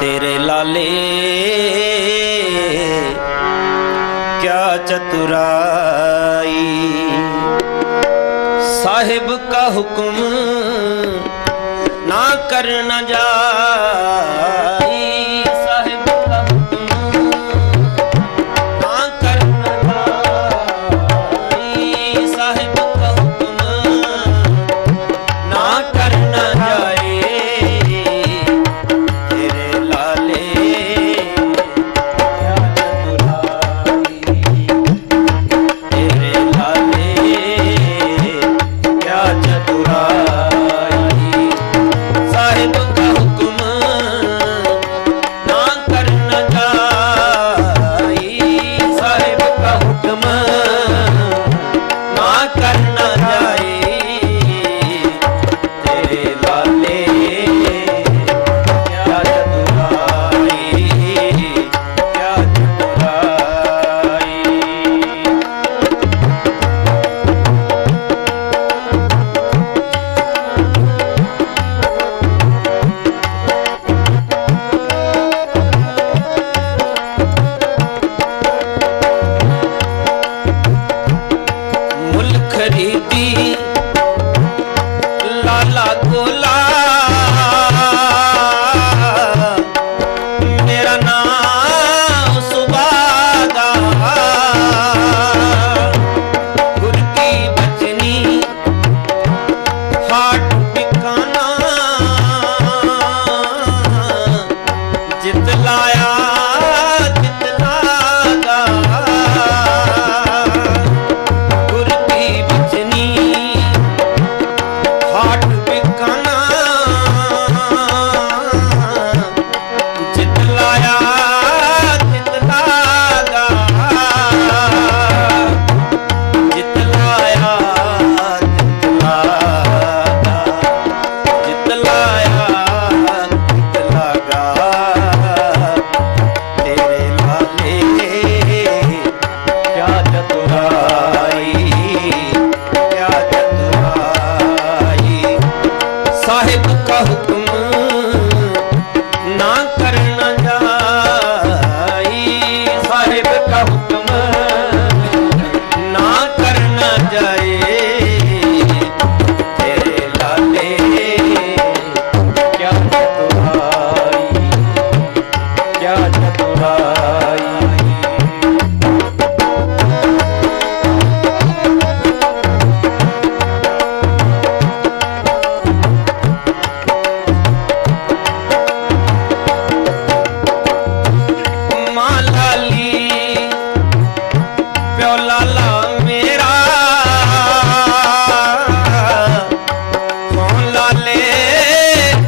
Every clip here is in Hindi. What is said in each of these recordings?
तेरे लाले क्या चतुराई, साहिब का हुक्म ना करना जाई, साहिब का हुक्म ना करना जाई, साहिब का हुक्म ना करना जाए। तेरे लाले क्या चतुराई, तेरे लाले क्या चतुराई, साहिब का हुक्म ना करना जाई, साहिब का हुक्म ना करना जाए। तेरे लाले क्या चतुराई, क्या चतुराई। मुल्क खरीदी लाला गोला, मेरा नाम सुबादा, गुर की बचनी हाट बिकाना, जितलाया जितलागा, गुर की बचनी हाट बिकाना, जितलाया जितलागा, जितलाया जितलागा, जितलाया जितलागा। तेरे लाले क्या चतुराई, क्या चतुराई, साहिब का हुक्म ना करना जाई, साहिब का हुक्म ना करना जाए। तेरे लाले क्या चतुराई, क्या चतुराई। माँ लाली प्यो लाला मेरा, कौन लाले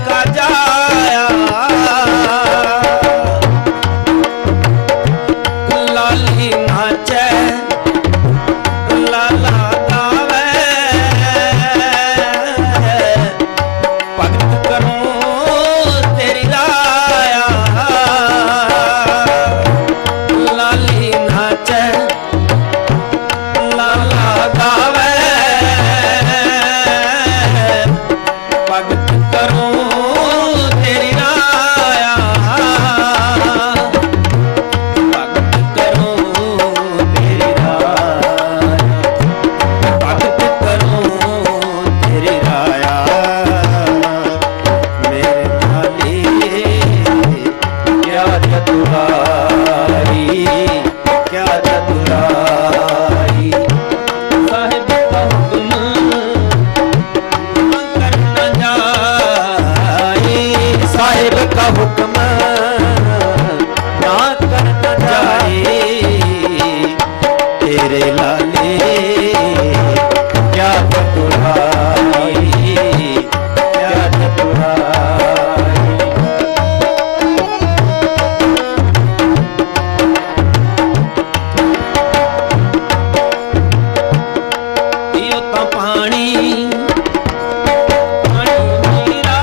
का जाया, लाली नाचे लाला गावे, भगत करूं तेरी लाया, लाली नाचे लाला गावे, भगत करूं तेरी लाया, भगत करूं तेरी लाया, भगत करूं तेरी राया। मेरे लाले क्या चतुराई, क्या चतुराई, साहिब का हुक्म ना करना जाए, साहिब का हुक्म ना करना जाए। तेरे लाले क्या चतुराई, क्या चतुराई। पियो ता पानी पानी मीरा,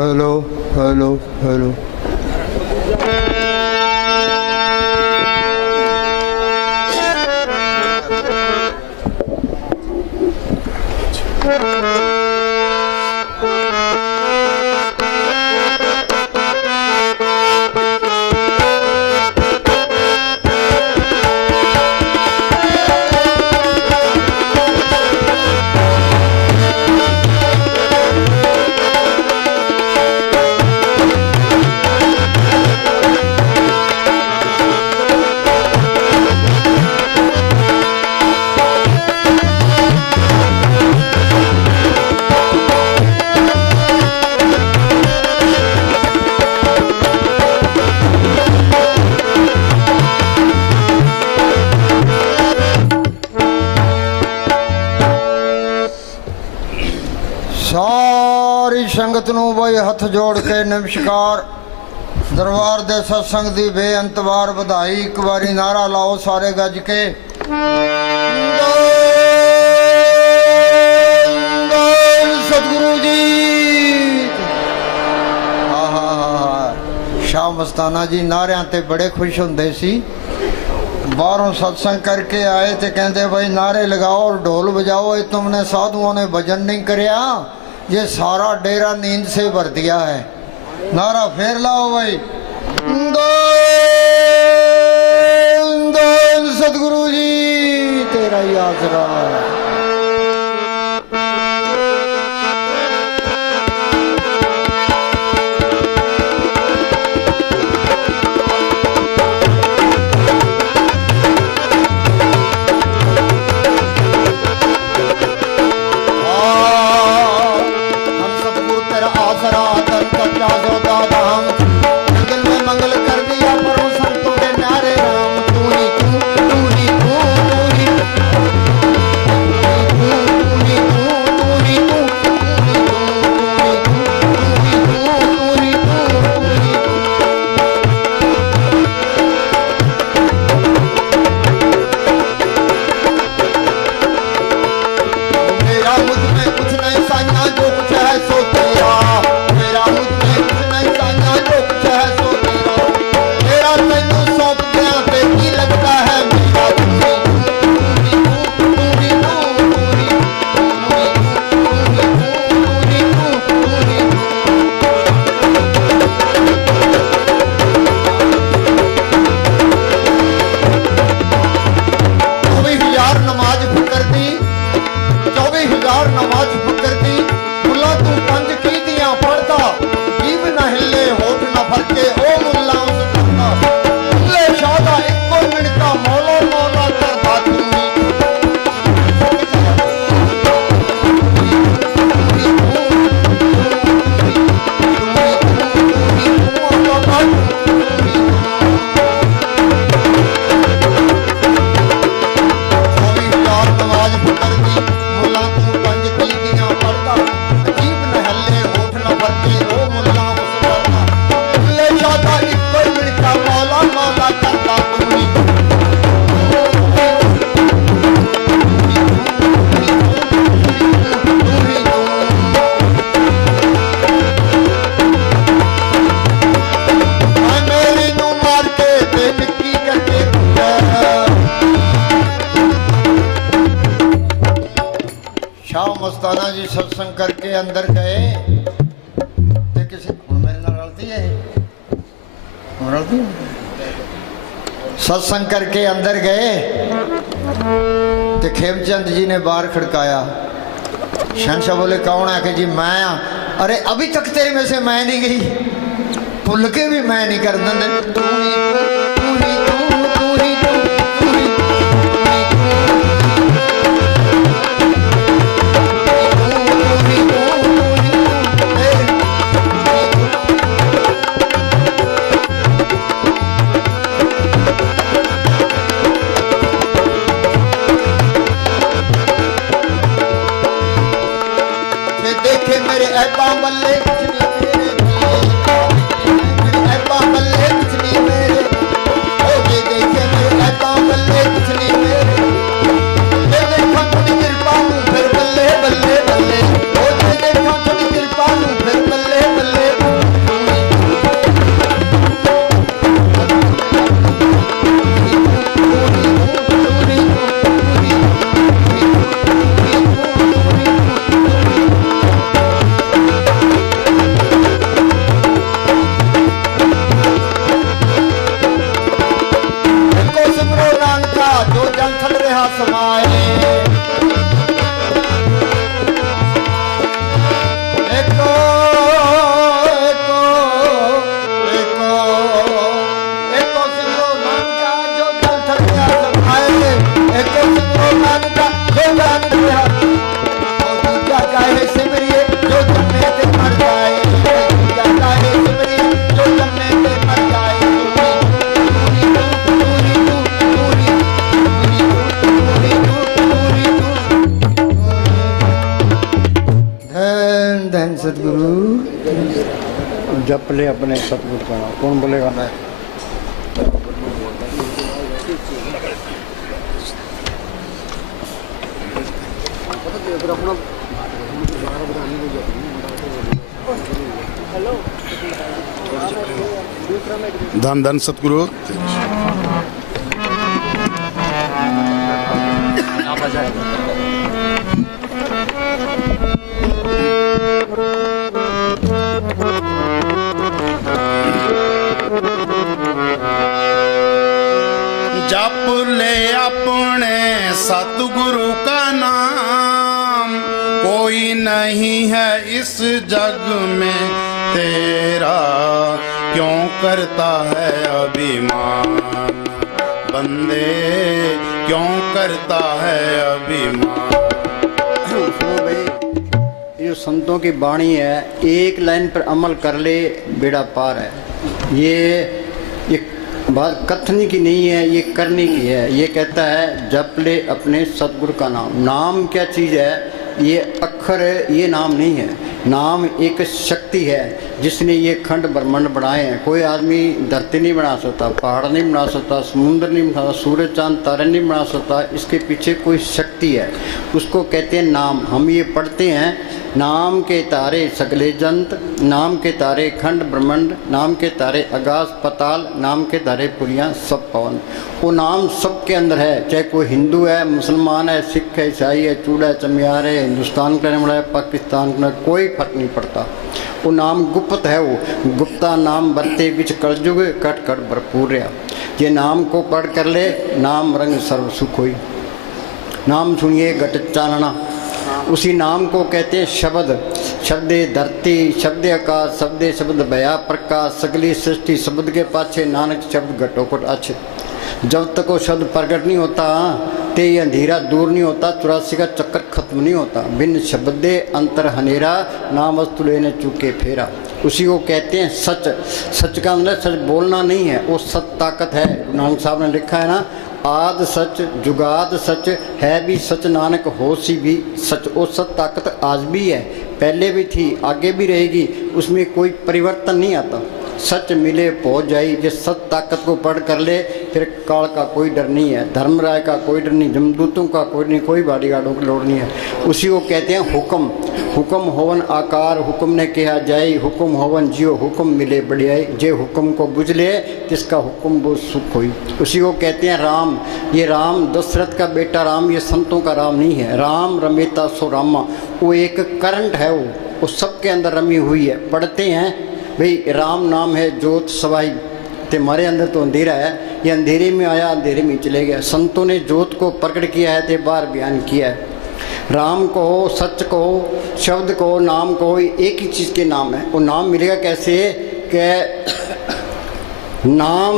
हेलो हेलो हेलो। सारी संगत नूं बई हथ जोड़ के नमस्कार। दरबार दे सत्संग दी बेअंत वार बधाई। एक बारी नारा लाओ सारे गज के। सतगुरु जी। शाह मस्ताना जी नारियां ते बड़े खुश हुंदे सी। बाहरों सत्संग करके आए तो कहते भाई नारे लगाओ और ढोल बजाओ। ये तुमने साधुओं ने भजन नहीं करया, ये सारा डेरा नींद से भर दिया है। नारा फेर लाओ भाई। सतगुरु जी तेरा ही आसरा। मस्ताना जी सत्संग करके अंदर गए ते किसी मेरे नाल रलती है सत्संग करके अंदर गए ते खेमचंद जी ने बाहर खड़काया। शहंशाह बोले कौन है? कि जी मैं आ। अरे अभी तक तेरे में से मैं नहीं गई, भुल के भी मैं नहीं कर दें। पाए। एको एको एको एको सिमरो नानका जो जल थकिया सभाए। एको सिमरो नानका जो जान गया और दूजा काहे सिमरिए जो जन्मे ते मर जाए। दूजा काहे सिमरिए जो जन्मे ते मर जाए। धन धन सतगुरु। जप ले अपने सतगुरु का नाम। कौन बोलेगा? मैं। धन धन सतगुरु। जप ले अपने सतगुरु का नाम, कोई नहीं है इस जग में तेरा, क्यों करता है अभिमान बंदे, क्यों करता है अभिमान। सुनो भाई, ये संतों की वाणी है, एक लाइन पर अमल कर ले बेड़ा पार है। ये बात कथनी की नहीं है, ये करने की है। ये कहता है जप ले अपने सतगुरु का नाम। नाम क्या चीज़ है? ये अक्षर है, ये नाम नहीं है। नाम एक शक्ति है जिसने ये खंड ब्रह्मांड बनाए हैं। कोई आदमी धरती नहीं बना सकता, पहाड़ नहीं बना सकता, समुद्र नहीं बना सकता, सूरज चांद तारे नहीं बना सकता। इसके पीछे कोई शक्ति है, उसको कहते हैं नाम। हम ये पढ़ते हैं, नाम के तारे सगले जंत, नाम के तारे खंड ब्रह्मांड, नाम के तारे आकाश पताल, नाम के तारे पुरियाँ सब पवन। वो नाम सबके अंदर है, चाहे कोई हिंदू है, मुसलमान है, सिख है, ईसाई है, चूड़ा चमियार है, हिंदुस्तान का रहने वाला है, पाकिस्तान का, कोई फर्क नहीं पड़ता। वो नाम गुप्त है। वो गुप्ता नाम बरते बिच कलयुग, कट कट भरपूर। ये नाम को पढ़ कर ले, नाम रंग सर्व सुख होई। नाम सुनिए घट चानना, उसी नाम को कहते हैं शब्द। शब्दे धरती, शब्दे आकाश, शब्दे शब्द भया प्रकाश, सगली सृष्टि शब्द के पाछे नानक शब्द घटोघट अच्छे। जब तक वो शब्द प्रकट नहीं होता ते ये अंधेरा दूर नहीं होता, 84 का चक्कर खत्म नहीं होता। बिन शब्दे अंतर हनेरा, नाम वस्तु लेने चुके फेरा। उसी को कहते हैं सच। सच का मतलब सच बोलना नहीं है, वो सत ताकत है। नानक साहब ने लिखा है ना, आद सच जुगाद सच है भी सच, नानक होशी भी सच। वो सत ताकत आज भी है, पहले भी थी, आगे भी रहेगी, उसमें कोई परिवर्तन नहीं आता। सच मिले पहुँच जाई। जिस सत ताकत को पढ़ कर ले, फिर काल का कोई डर नहीं है, धर्मराय का कोई डर नहीं, जमदूतों का कोई नहीं, कोई बॉडीगार्डों की लोड़ नहीं है। उसी को कहते हैं हुक्म। हुक्म होवन आकार, हुक्म ने कहा जाए, हुक्म होवन जियो, हुक्म मिले बढ़ियाई। जे हुक्म को बुझ ले, जिसका हुक्म वो सुख हुई। उसी को कहते हैं राम। ये राम दशरथ का बेटा राम, ये संतों का राम नहीं है। राम रमेता सो रामा, वो एक करंट है, वो सबके अंदर रमी हुई है। पढ़ते हैं भाई, राम नाम है जोत सवाई, ते हमारे अंदर तो अंधेरा है, ये अंधेरे में आया अंधेरे में चले गया। संतों ने जोत को प्रकट किया है, ते बार बयान किया है। राम को, सच को, शब्द को, नाम को, एक ही चीज़ के नाम है। वो नाम मिलेगा कैसे कि नाम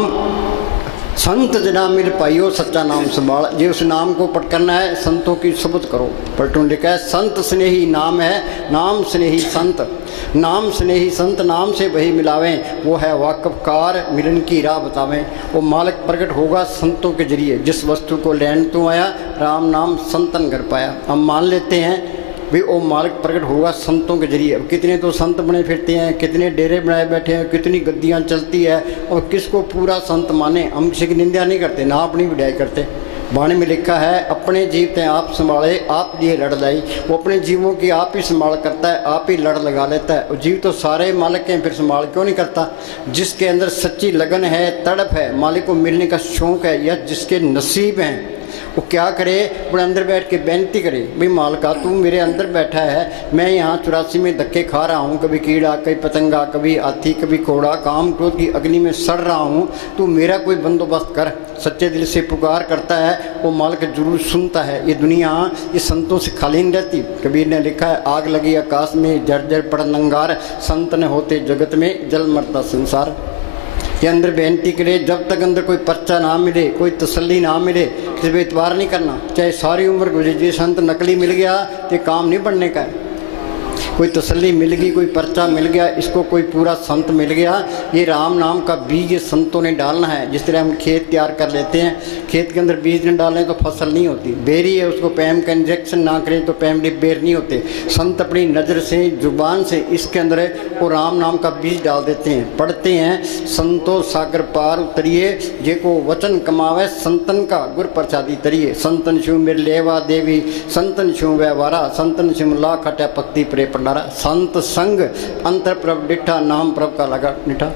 संत जना मिल पाइयो, सच्चा नाम संभाल। जे उस नाम को पढ़ करना है, संतों की सुबत करो। पलटून लिखा है, संत स्नेही नाम है, नाम स्नेही संत। नाम स्नेही संत, नाम से वही मिलावें, वो है वाकफकार, मिलन की राह बतावें। वो मालिक प्रकट होगा संतों के जरिए। जिस वस्तु को लेन तो आया, राम नाम संतन कर पाया। हम मान लेते हैं भी वो मालिक प्रकट होगा संतों के जरिए। अब कितने तो संत बने फिरते हैं, कितने डेरे बनाए बैठे हैं, कितनी गद्दियाँ चलती है, और किसको पूरा संत माने। हम किसी की निंदा नहीं करते, ना अपनी विदाई करते। वाणी में लिखा है, अपने जीव ते आप संभाले, आप लिए लड़ लाई। वो अपने जीवों की आप ही संभाल करता है, आप ही लड़ लगा लेता है। जीव तो सारे मालिक हैं, फिर संभाल क्यों नहीं करता? जिसके अंदर सच्ची लगन है, तड़प है, मालिक को मिलने का शौक़ है, या जिसके नसीब हैं वो क्या करे, अपने अंदर बैठ के बेनती करे, भाई मालका तू मेरे अंदर बैठा है, मैं यहाँ 84 में धक्के खा रहा हूँ, कभी कीड़ा, कभी पतंगा, कभी हाथी, कभी घोड़ा, काम क्रोध की अग्नि में सड़ रहा हूँ, तू मेरा कोई बंदोबस्त कर। सच्चे दिल से पुकार करता है, वो मालिक जरूर सुनता है। ये दुनिया ये संतों से खाली नहीं रहती। कबीर ने लिखा है, आग लगी आकाश में, जड़ जड़ पड़ नंगार, संत न होते जगत में, जल मरता संसार। ये अंदर बेनती करे, जब तक अंदर कोई पर्चा ना मिले, कोई तसल्ली ना मिले, किसी पर इतबार नहीं करना। चाहे सारी उम्र गुजर जाए, संत नकली मिल गया तो काम नहीं बनने का है। कोई तसल्ली मिल गई, कोई पर्चा मिल गया, इसको कोई पूरा संत मिल गया, ये राम नाम का बीज संतों ने डालना है। जिस तरह हम खेत तैयार कर लेते हैं, खेत के अंदर बीज न डालें तो फसल नहीं होती। बेरी है, उसको पैम का इंजेक्शन ना करें तो पैमडी बेर नहीं होते। संत अपनी नज़र से, जुबान से इसके अंदर वो राम नाम का बीज डाल देते हैं। पढ़ते हैं, संतो सागर पार उतरिए, जे को वचन कमावे, संतन का गुर प्रसादी तरिए। संतन शिव मेरे लेवा देवी, संतन शिव व्यवहारा, संतन शिव ला खटा पक्ति प्रे पंडारा। संत संग अंतर प्रभ डिठा, नाम प्रभ का लगा निठा।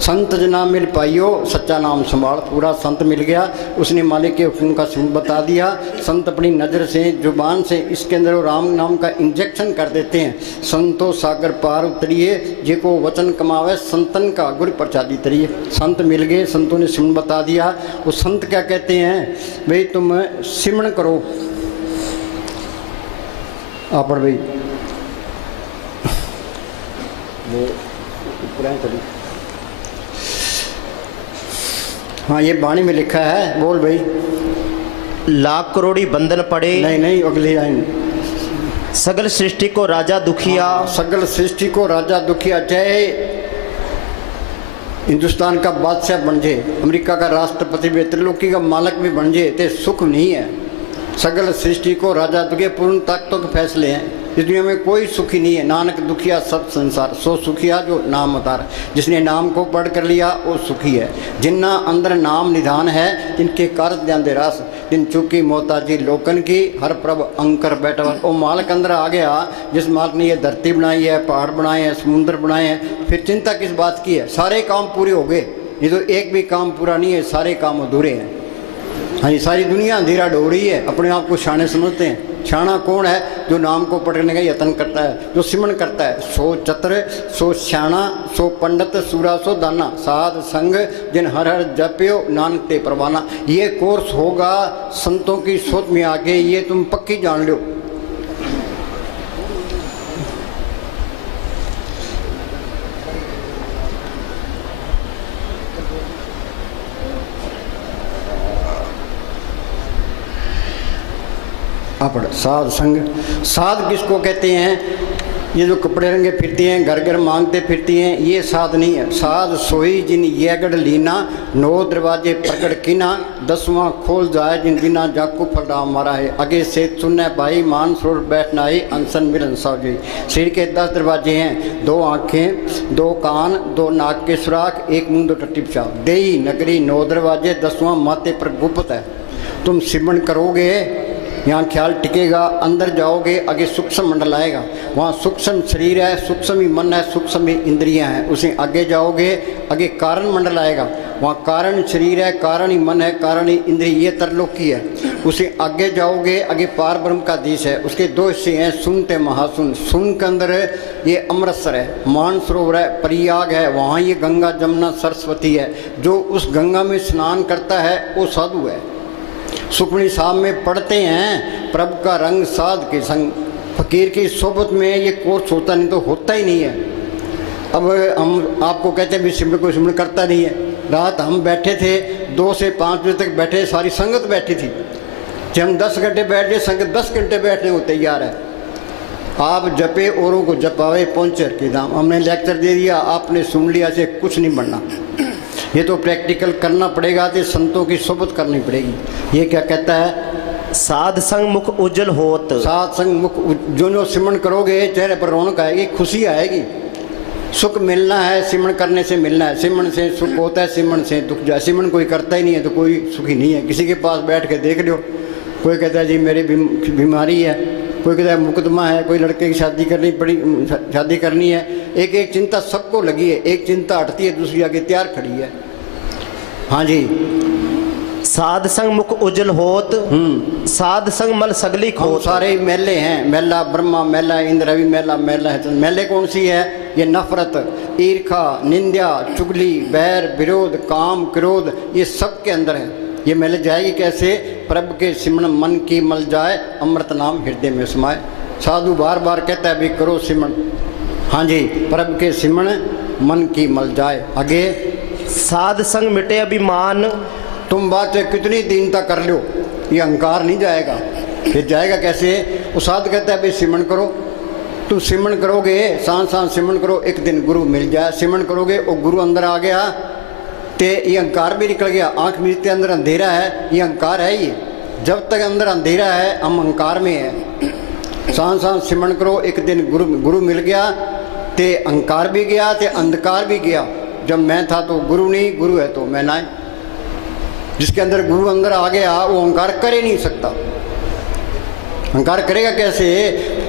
संत जना मिल पाइयो, सच्चा नाम संभाल। पूरा संत मिल गया, उसने मालिक के हुक्म का सुन बता दिया। संत अपनी नज़र से, जुबान से इसके अंदर राम नाम का इंजेक्शन कर देते हैं। संतो सागर पार उतरिए, जे को वचन कमावे, संतन का गुर प्रसादी तरिए। संत मिल गए, संतों ने सुन बता दिया। वो संत क्या कहते हैं, भाई तुम सिमरण करो। आप भाई वो चली, हाँ ये वाणी में लिखा है, बोल भाई। लाख करोड़ी बंधन पड़े, नहीं अगली लाइन। सगल सृष्टि को राजा दुखिया, सगल सृष्टि को राजा दुखिया। चाहे हिंदुस्तान का बादशाह बन जाए, अमेरिका का राष्ट्रपति भी, त्रिलोकी का मालिक भी बन जाए, तो सुख नहीं है। सगल सृष्टि को राजा दुखिया, पूर्ण ताकतों के फैसले हैं। इस दुनिया में कोई सुखी नहीं है। नानक दुखिया सब संसार, सो सुखिया जो नाम उतार। जिसने नाम को पढ़ कर लिया वो सुखी है। जिन्ना अंदर नाम निधान है, जिनके कारत ध्यान रास, जिन चुकी मोहताजी लोकन की, हर प्रभ अंकर बैठा। वो मालिक अंदर आ गया, जिस मालिक ने ये धरती बनाई है, पहाड़ बनाए हैं, समुद्र बनाए हैं, फिर चिंता किस बात की है। सारे काम पूरे हो गए, ये तो एक भी काम पूरा नहीं है, सारे काम अधूरे हैं। हाँ जी, सारी दुनिया अंधेरा ढो रही है, अपने आप को शाणे समझते हैं। शाणा कौन है, जो नाम को पढ़ने का यत्न करता है, जो सिमरण करता है। सो चतुर, सो श्याणा, सो पंडित, सूरा सो दाना, साध संग जिन हर हर जप्यो, नानक ते परवाना। ये कोर्स होगा संतों की सोच में आगे, ये तुम पक्की जान लो। साध संग, साध किसको कहते हैं, ये जो कपड़े रंगे फिरती हैं, घर घर मांगते फिरती हैं, ये साध नहीं है। साध सोई जिन ये गढ़ लीना, 9 दरवाजे प्रकट कीना, 10वां खोल जाए जिन बिना जाकू फलरा मारा है। आगे से सुनने भाई, मान सरोवर बैठना ही, अनसन मिलन सावजी। शरीर के 10 दरवाजे हैं, 2 आँखें, 2 कान, 2 नाक के सुराख, 1 मुंह, 2 टट्टी पेशाब। देई नगरी 9 दरवाजे, 10वां माथे पर गुप्त है। तुम सिमरण करोगे, यहाँ ख्याल टिकेगा। अंदर जाओगे, आगे सूक्ष्म मंडल आएगा, वहाँ सूक्ष्म शरीर है, सूक्ष्म ही मन है, सूक्ष्म ही इंद्रियाँ हैं। उसे आगे जाओगे, आगे कारण मंडल आएगा, वहाँ कारण शरीर है, कारण ही मन है, कारण ही इंद्रिय, ये तरलोकी है। उसे आगे जाओगे, आगे पार ब्रह्म का देश है। उसके 2 हिस्से हैं, सुनते महासुन। सुन के अंदर ये अमृतसर है, मानसरोवर है, प्रयाग है, वहाँ ये गंगा जमुना सरस्वती है। जो उस गंगा में स्नान करता है वो साधु है। सुखमनी साहब में पढ़ते हैं, प्रभु का रंग साध के संग। फकीर की सोबत में ये कोर्स होता नहीं तो होता ही नहीं है। अब हम आपको कहते हैं भी सिमरन कोई सिमरन करता नहीं है। रात हम बैठे थे, 2 से 5 बजे तक बैठे, सारी संगत बैठी थी। जब हम 10 घंटे बैठ गए, संगत 10 घंटे बैठने को तैयार है। आप जपे औरों को जपावे, पहुँचे के दाम। हमने लेक्चर दे दिया, आपने सुन लिया, से कुछ नहीं बनना। ये तो प्रैक्टिकल करना पड़ेगा, तो संतों की सोबत करनी पड़ेगी। ये क्या कहता है, साध संग मुख उज्जवल होत। साध संग मुख, जो सिमरण करोगे चेहरे पर रौनक आएगी, खुशी आएगी। सुख मिलना है, सिमरण करने से मिलना है। सिमरण से सुख होता है, सिमरण से दुख जाए। सिमरण कोई करता ही नहीं है तो कोई सुखी नहीं है। किसी के पास बैठ के देख लो, कोई कहता है जी मेरी बीमारी है, कोई कहता है मुकदमा है, कोई लड़के की शादी करनी है। एक एक चिंता सबको लगी है, एक चिंता हटती है, दूसरी आगे तैयार खड़ी है। हाँ जी, साध संग मुख उज्जवल होत, साध संग मल सगली हम खोत। सारे ही मेले हैं, मेला ब्रह्मा मेला, इंद्र भी मेला मेला है। तो मेले कौन सी है? ये नफरत, ईर्खा, निंदा, चुगली, बैर, विरोध, काम, क्रोध, ये सब के अंदर है। ये मेले जाएगी कैसे? प्रभु के सिमरन मन की मल जाए, अमृत नाम हृदय में समाए। साधु बार बार कहता है भी करो सिमरन। हाँ जी, प्रभु के सिमरन मन की मल जाए। आगे, साध संग मिटे अभिमान, तुम बात चाहे कितनी दीनता कर लो, ये अहंकार नहीं जाएगा। फिर जाएगा कैसे? वो साध कहता है भाई सिमरन करो। तुम सिमरन करोगे, सांस सांस सिमरन करो, एक दिन गुरु मिल जाए। सिमरन करोगे, वो गुरु अंदर आ गया, तो ये अहंकार भी निकल गया। आंख मीचते अंदर अंधेरा है, ये अहंकार है। ये जब तक अंदर अंधेरा है हम अहंकार में है। सांस सांस सिमरन करो, एक दिन गुरु मिल गया, ते अहंकार भी गया, ते अंधकार भी गया। जब मैं था तो गुरु नहीं, गुरु है तो मैं ना। जिसके अंदर गुरु अंदर आ गया वो अहंकार कर ही नहीं सकता। अहंकार करेगा कैसे?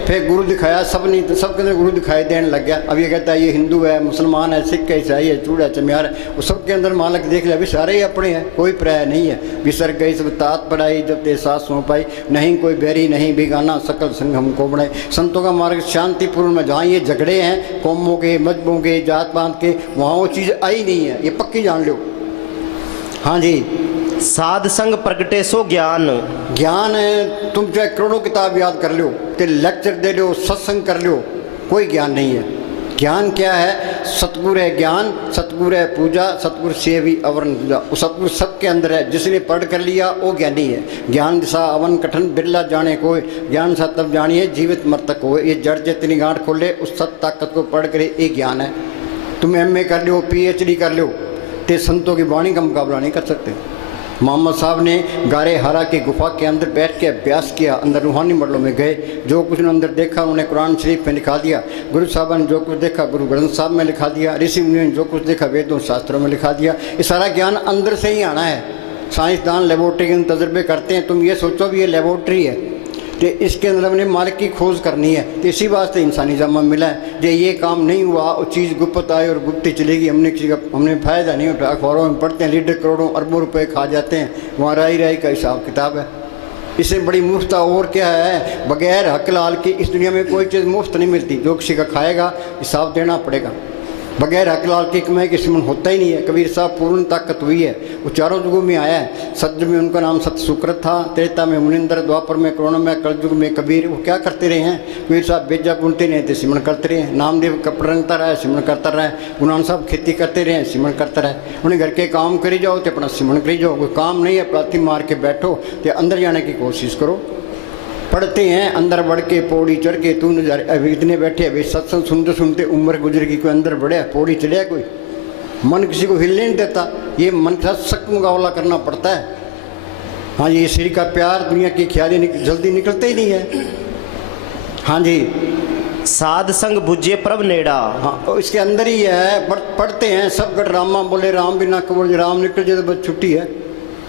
फिर गुरु दिखाया, सब नहीं तो सबके अंदर गुरु दिखाई देने लग गया। अब ये कहता है ये हिंदू है, मुसलमान है, सिख है, ईसाई है, चूड़ा चमियार है, वो सबके अंदर मालक देख लिया, अभी सारे ही अपने हैं, कोई प्राय नहीं है। विसर गई सब तात पढ़ाई, जब ते साथ सो पाई, नहीं कोई बैरी नहीं बेगाना, सकल संग हमको बनाए। संतों का मार्ग शांतिपूर्ण में, जहाँ ये झगड़े हैं कौमों के, मजहबों के, जात पात के, वहाँ वो चीज़ आई नहीं है, ये पक्की जान लो। हाँ जी, साध संग प्रगटे सो ज्ञान, ज्ञान है। तुम चाहे करोड़ों किताब याद कर लो, ते लेक्चर दे लो, सत्संग कर लो, कोई ज्ञान नहीं है। ज्ञान क्या है? सतगुरु है ज्ञान, सतगुरु है पूजा, सतगुरु से भी अवरण पूजा। वो सतगुरु सबके अंदर है, जिसने पढ़ कर लिया वो ज्ञानी है। ज्ञान दिशा अवन कठन बिरला जाने कोई, ज्ञान सा तब जानिए जीवित मर्तक हो। ये जड़ जितनी गांठ खोले उस सत ताकत को पढ़ करे, ये ज्ञान है। तुम MA कर लो, PhD कर लो, ते संतों की वाणी का मुकाबला नहीं कर सकते। मोहम्मद साहब ने गारे हरा की गुफा के अंदर बैठ के अभ्यास किया, अंदर रूहानी मरलों में गए, जो कुछ उन्होंने अंदर देखा उन्होंने कुरान शरीफ में लिखा दिया। गुरु साहब ने जो कुछ देखा गुरु ग्रंथ साहब में लिखा दिया। ऋषि मुनि ने जो कुछ देखा वेदों शास्त्रों में लिखा दिया। ये सारा ज्ञान अंदर से ही आना है। साइंसदान लेबोरेटरी के तजर्बे करते हैं, तुम ये सोचो भी ये लेबोरेटरी है, तो इसके अंदर हमने मालिक की खोज करनी है। तो इसी वास्ते इंसानी जमा मिला है। जो ये काम नहीं हुआ वो चीज़ गुप्त आई और गुप्त चलेगी, हमने फ़ायदा नहीं उठाया। अखबारों में पढ़ते हैं लीडर करोड़ों अरबों रुपए खा जाते हैं, वहाँ राई का हिसाब किताब है। इससे बड़ी मुफ्ता और क्या है? बगैर हक लाल की इस दुनिया में कोई चीज़ मुफ्त नहीं मिलती। जो किसी का खाएगा हिसाब देना पड़ेगा। बगैर हक लाल की कमाई के सिमरन होता ही नहीं है। कबीर साहब पूर्ण ताकत हुई है, वो चारों युगों में आया है। सतयुग में उनका नाम सत सुकृत था, त्रेता में मुनिंदर, द्वापर में करुण में, कलयुग में कबीर। वो क्या करते रहे हैं? कबीर साहब बेजा बुनते नहीं थे, सिमरन करते रहे। नामदेव कपड़ रंगता रहा, सिमरन करता रहा। गुरु नानक साहब खेती करते रहे, सिमरन करता रहे। उन्हें घर के काम करी जाओ तो अपना सिमरन करी जाओ। कोई काम नहीं है प्रार्थी मार के बैठो, तो अंदर जाने की कोशिश करो। पढ़ते हैं अंदर बढ़ के पौड़ी चढ़ के, तू नजारे अभी इतने बैठे अभी सत्संग सुनते सुनते उम्र गुजरेगी, कोई अंदर बढ़े पौड़ी चढ़िया, कोई मन किसी को हिलने नहीं देता। ये मन के साथ सख्त मुकाबला करना पड़ता है। हाँ जी, ये श्री का प्यार दुनिया की ख्याली जल्दी निकलते ही नहीं है। हाँ जी, साध संग बुझे प्रभ नेड़ा, हाँ इसके अंदर ही है। पढ़ते हैं सब गट रामा बोले राम बिना कबूल, राम निकल जाए तो बस छुट्टी है,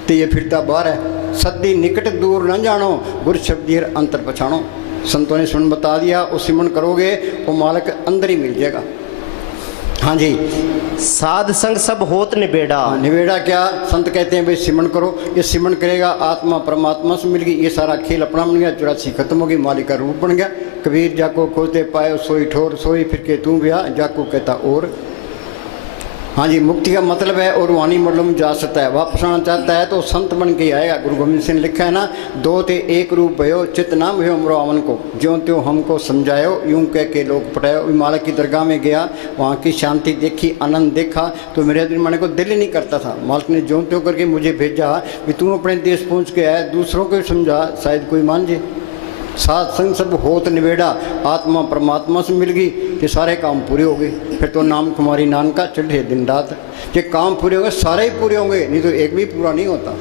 तो ये फिरता बाहर है। सदी निकट दूर न जानो, गुरु शब्द अंतर पछाणो। संतों ने सुन बता दिया, वो सिमरन करोगे वो मालिक अंदर ही मिल जाएगा। हाँ जी, साध संग सब होत निबेड़ा। निबेड़ा क्या? संत कहते हैं भाई सिमरन करो, ये सिमरन करेगा आत्मा परमात्मा से मिल गई। ये सारा खेल अपना बन गया, 84 खत्म हो गई, मालिक का रूप बन गया। कबीर जाको खोते पाए सोई ठोर, सोई फिर के तू ब्याह, जाको कहता और। हाँ जी, मुक्ति का मतलब है और वाणी मरलों में जा सकता है। वापस आना चाहता है तो संत बन के आएगा। गुरु गोविंद सिंह ने लिखा है ना, दो ते एक रूप भयो, चित नाम भयो अमरो अमन को, ज्यों त्यों हमको समझायो, यूं कह के लोग पटायो। मालिक की दरगाह में गया, वहाँ की शांति देखी, आनंद देखा, तो मेरे दिल मन को दिल ही नहीं करता था। मालिक ने ज्यों त्यों करके मुझे भेजा कि तू अपने देश पहुँच के आया, दूसरों को समझा, शायद कोई मान जाए। साथ संग सब होत निबेड़ा, आत्मा परमात्मा से मिल गई, ये सारे काम पूरे हो गए। फिर तो नाम कुमारी नान का चढ़े दिन रात। ये काम पूरे होंगे, सारे ही पूरे होंगे, नहीं तो एक भी पूरा नहीं होता।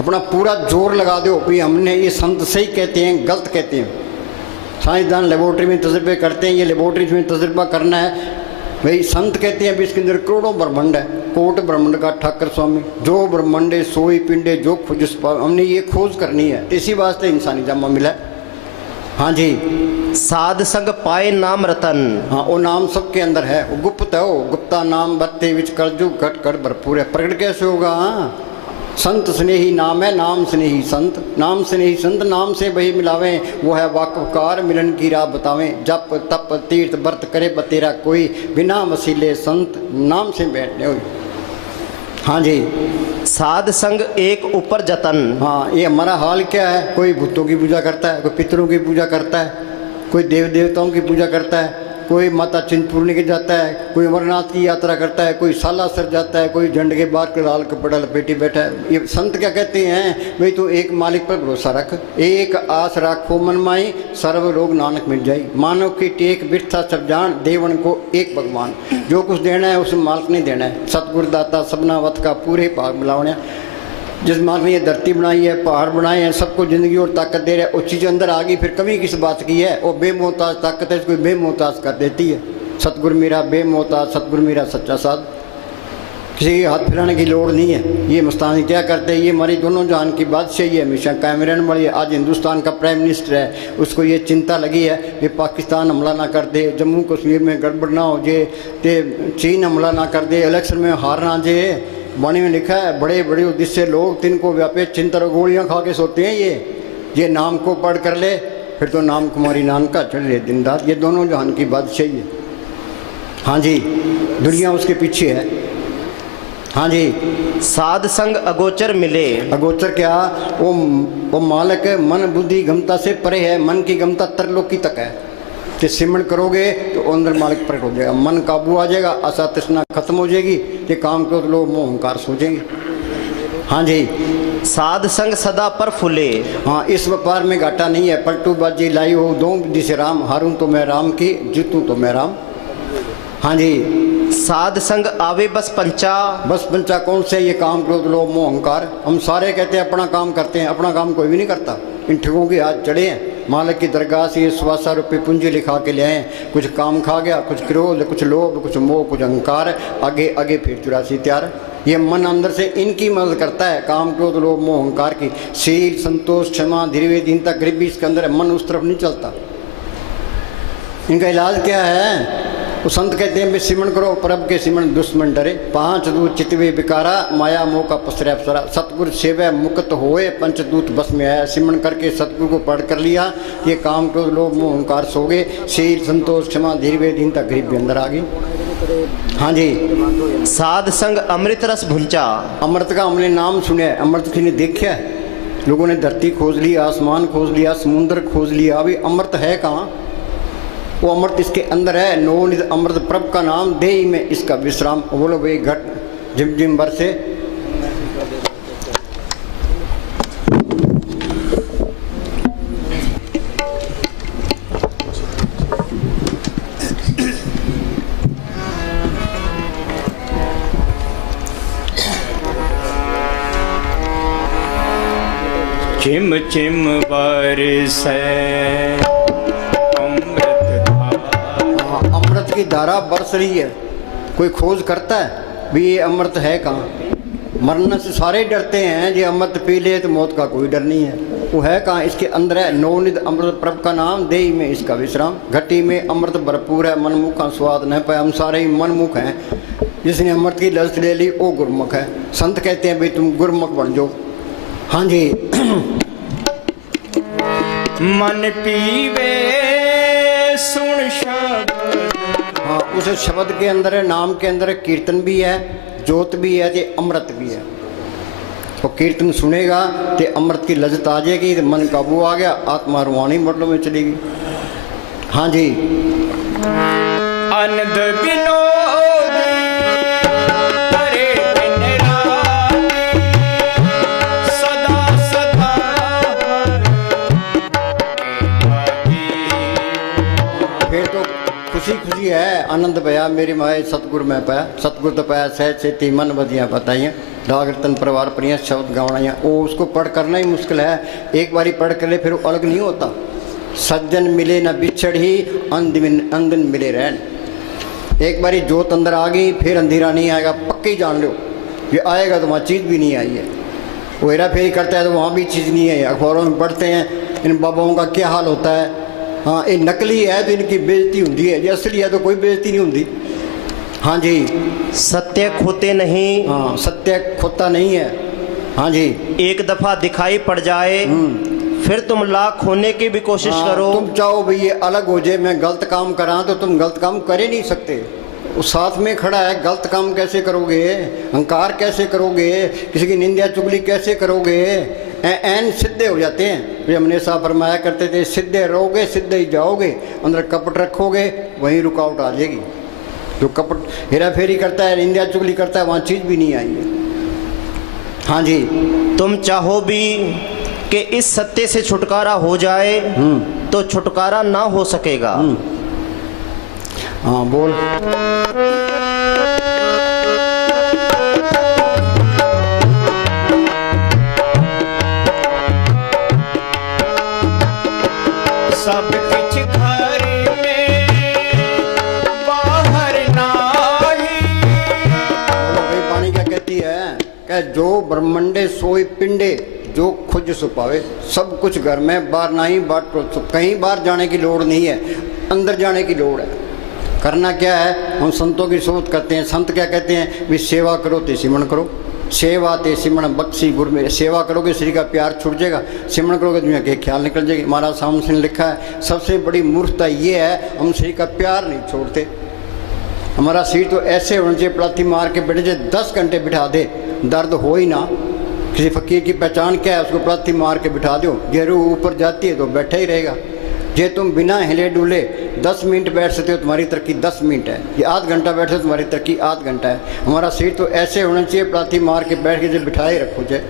अपना पूरा जोर लगा दो भाई हमने ये संत सही कहते हैं गलत कहते हैं। साइंसदान लेबोरेटरी में तजर्बे करते हैं, ये लेबोरेटरी में तजर्बा करना है भाई। संत कहते हैं भी इसके अंदर करोड़ों ब्रह्मांड है, कोट ब्रह्मांड का ठाकर स्वामी, जो ब्रह्मांडे सोई पिंडे जो खोज, हमने ये खोज करनी है। इसी वास्ते इंसानी जन्म मिला है। हाँ जी, साध संग पाए नाम रतन। हाँ, वो नाम सबके अंदर है, वो गुप्त है। वो गुप्ता नाम बत्ते विच कलजु घट कर भरपूर है। प्रकट कैसे होगा? संत स्नेही नाम है, नाम स्नेही संत, नाम स्नेही संत, नाम से वही मिलावें, वो है वाकफकार, मिलन की राह बतावें। जप तप तीर्थ व्रत करे बतेरा कोई, बिना वसीले संत नाम से बैठने हुई। हाँ जी, साध संग एक ऊपर जतन। हाँ, ये हमारा हाल क्या है, कोई भूतों की पूजा करता है, कोई पितरों की पूजा करता है, कोई देव देवताओं की पूजा करता है, कोई माता चिंतपूर्णी के जाता है, कोई अमरनाथ की यात्रा करता है, कोई सालासर जाता है, कोई झंड के बाहर के लाल कपड़ा लपेटी बैठा है। ये संत क्या कहते हैं, भाई तू एक मालिक पर भरोसा रख, एक आस रखो मन माई, सर्व रोग नानक मिट जाई। मानव की टेक बिरथा सब जान, देवन को एक भगवान। जो कुछ देना है उसे मालिक नहीं देना है। सतगुरु दाता सबना वत का पूरे भाग मिलावना। जिस मालिक ने ये धरती बनाई है, पहाड़ बनाए हैं, सबको जिंदगी और ताकत दे रहा है, वो चीज़ अंदर आ गई, फिर कमी किस बात की है। वो बेमोहताज ताकत है, इसको बेमोहताज कर देती है। सतगुरु मेरा बेमोहताज, सतगुरु मेरा सच्चा साध, किसी के हाथ फिराने की लोड़ नहीं है। ये मस्तानी क्या करते हैं, ये हमारी दोनों जहान की बादशाही है, हमेशा कायम रहने वाली है। आज हिंदुस्तान का प्राइम मिनिस्टर है, उसको ये चिंता लगी है कि पाकिस्तान हमला ना कर दे, जम्मू कश्मीर में गड़बड़ ना हो जे, चीन हमला ना कर दे, इलेक्शन में हार ना जाए। वाणी में लिखा है, बड़े बड़े उद्देश्य लोग तिनको व्यापे चिंता और गोलियाँ खा के सोते हैं। ये नाम को पढ़ कर ले, फिर तो नाम कुमारी नाम का चढ़ रहे दिन रात। ये दोनों जहान की बादशाही है। हाँ जी, दुनिया उसके पीछे है। हाँ जी, साध संग अगोचर मिले। अगोचर क्या, वो मालक मन बुद्धि गमता से परे है। मन की गमता तरलोकी तक है। तो सिमरण करोगे तो अंदर मालिक प्रकट हो जाएगा, मन काबू आ जाएगा, आशा तृष्णा खत्म हो जाएगी, ये काम करो तो लोग मोह अहंकार सोचेंगे। हाँ जी, साध संग सदा पर फूले। हाँ, इस व्यापार में घाटा नहीं है। पलटू बाजी लाई हो दो जिसे राम, हारूं तो मैं राम की, जीतूं तो मैं राम। हाँ जी, साध संग आवे बस पंचा। बस पंचा कौन से, ये काम करो तो लोग मोह अहंकार। हम सारे कहते हैं अपना काम करते हैं, अपना काम कोई भी नहीं करता। इन ठगों के हाथ चढ़े हैं। मालिक की दरगाह से 100 रुपये पूंजी लिखा के ले आए, कुछ काम खा गया, कुछ क्रोध, कुछ लोभ, कुछ मोह, कुछ अहंकार, आगे आगे फिर 84 तैयार। ये मन अंदर से इनकी मदद करता है, काम क्रोध लोभ मोह अहंकार की। शील संतोष क्षमा धीरे दीनता गरीबी इसके अंदर है, मन उस तरफ नहीं चलता। इनका इलाज क्या है, वो संत कहते हैं सिमरण करो, परब के सिमरण दुश्मन डरे। 5 दूत चितवे बिकारा, माया मोह का पसरे अप्सरा। सतगुरु सेवा मुक्त होए, पंचदूत बस में आया। सिमरण करके सतगुरु को पढ़ कर लिया, ये काम क्रोध लोभ मोह अहंकार सो गए। शील संतोष क्षमा धीरे दीनता गरीब भी अंदर आ गई। हाँ जी, साध संग अमृत रस भुंचा। अमृत का हमने नाम सुना है, अमृत किसी ने देखा है? लोगों ने धरती खोज ली, आसमान खोज लिया, समुद्र खोज लिया, अभी अमृत है कहाँ? वो अमृत इसके अंदर है। नवनिध अमृत प्रभ का नाम, देही में इसका विश्राम। बोलो भाई, घट जिम जिम बरसे। चिम चिम बरसे अमृत की धारा बरस रही है। कोई खोज करता है भी ये अमृत है कहाँ? मरने से सारे डरते हैं, ये अमृत पी ले तो मौत का कोई डर नहीं है। वो है कहाँ? इसके अंदर है। नवनिध अमृत प्रभ का नाम, देही में इसका विश्राम। घटी में अमृत भरपूर है, मनमुख का स्वाद न पाए। हम सारे ही मनमुख हैं। जिसने अमृत की लज्जत ले ली वो गुरमुख है। संत कहते हैं भाई तुम गुरमुख बन जाओ। हाँ जी, मन पीवे सुन शब्द। हाँ, उस शब्द के अंदर है, नाम के अंदर है, कीर्तन भी है, जोत भी है, ते अमृत भी है। तो कीर्तन सुनेगा ते अमृत की लज्जत आ जाएगी, तो मन काबू आ गया, आत्मा रुहानी मरलों में चलेगी। हाँ जी, अनंद विनोद करे दिन रात, सदा सदा फिर तो खुशी खुशी है, आनंद पाया मेरी माए सतगुरु में पाया। सतगुरु तो पाया सहज सेती मन बदियाँ बताइयाँ, राग रतन परिवार परियाँ शब्द गावनाइयाँ। वो उसको पढ़ करना ही मुश्किल है। एक बारी पढ़ कर ले फिर वो अलग नहीं होता। सज्जन मिले न बिछड़ ही, अंधन मिले रहन। एक बारी जोत अंदर आ गई फिर अंधेरा नहीं आएगा, पक्की जान लो। ये आएगा तो वहाँ चीज़ भी नहीं आई है। वो हेरा फेरी करता है तो वहाँ भी चीज़ नहीं है। अखबारों में पढ़ते हैं इन बाबाओं का क्या हाल होता है। हाँ, ये नकली है तो इनकी बेइज्जती होती है, ये असली है तो कोई बेइज्जती नहीं होती। हाँ जी, सत्य खोते नहीं। हाँ, सत्य खोता नहीं है। हाँ जी। एक दफा दिखाई पड़ जाए फिर तुम लाख होने की भी कोशिश करो। तुम चाहो भाई ये अलग हो जाए, मैं गलत काम करा, तो तुम गलत काम कर ही नहीं सकते। वो साथ में खड़ा है, गलत काम कैसे करोगे, अहंकार कैसे करोगे, किसी की निंदा चुगली कैसे करोगे। एन सीधे हो जाते हैं। फिर हमने साहब फरमाया करते थे, सीधे रहोगे सीधे ही जाओगे, अंदर कपट रखोगे वहीं रुकावट आ जाएगी। जो कपट हेरा फेरी करता है, निंदा चुगली करता है, वहाँ चीज़ भी नहीं आई है। हाँ जी। तुम चाहो भी कि इस सत्य से छुटकारा हो जाए तो छुटकारा ना हो सकेगा। हाँ बोल। सब किछ घर में बाहर नाही। भाई पानी क्या कहती है, कह जो ब्रह्मंडे सोई पिंडे जो खुद सुपावे। सब कुछ घर में, बाहर नहीं, बाहर कहीं बाहर जाने की लोड़ नहीं है, अंदर जाने की लोड़ है। करना क्या है, हम संतों की सोच करते हैं। संत क्या कहते हैं, भी सेवा करो ते सिमरण करो। सेवा ते सिमरण बख्शी गुर में। सेवा करोगे श्री का प्यार छूट जाएगा, सिमरण करोगे दुनिया के ख्याल निकल जाएगी। महाराज सामने लिखा है, सबसे बड़ी मूर्खता ये है हम श्री का प्यार नहीं छोड़ते। हमारा शरीर तो ऐसे होना चाहिए, प्लाती मार के बैठे जाए 10 घंटे बिठा दे, दर्द हो ही ना। किसी फकीर की पहचान क्या है, उसको प्लाती मार के बिठा दो, ये रूह ऊपर जाती है तो बैठा ही रहेगा। जे तुम बिना हिले डुले 10 मिनट बैठ सकते हो, तुम्हारी तरक्की 10 मिनट है। ये आध घंटा बैठे हो, तुम्हारी तरक्की आध घंटा है। हमारा शरीर तो ऐसे होना चाहिए, प्लाती मार के बैठ के जब बिठाए रखो जाए,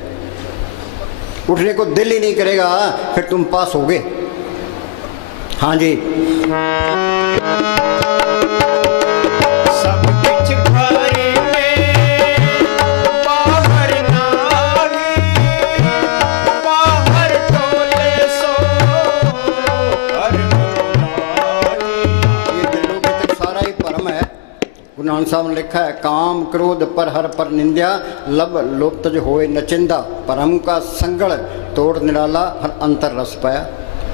उठने को दिल ही नहीं करेगा, फिर तुम पास होगे। हाँ जी। सब किछ घर में बाहर नाही। बाहर टोले सो घर नाही। ये दिलों के तक सारा ही भरम है। गुरु नानक साहब ने लिखा है, काम क्रोध पर हर पर निंदा, लब लोप तज होए नचिंदा। परम का संगल तोड़ निराला, हर अंतर रस पाया।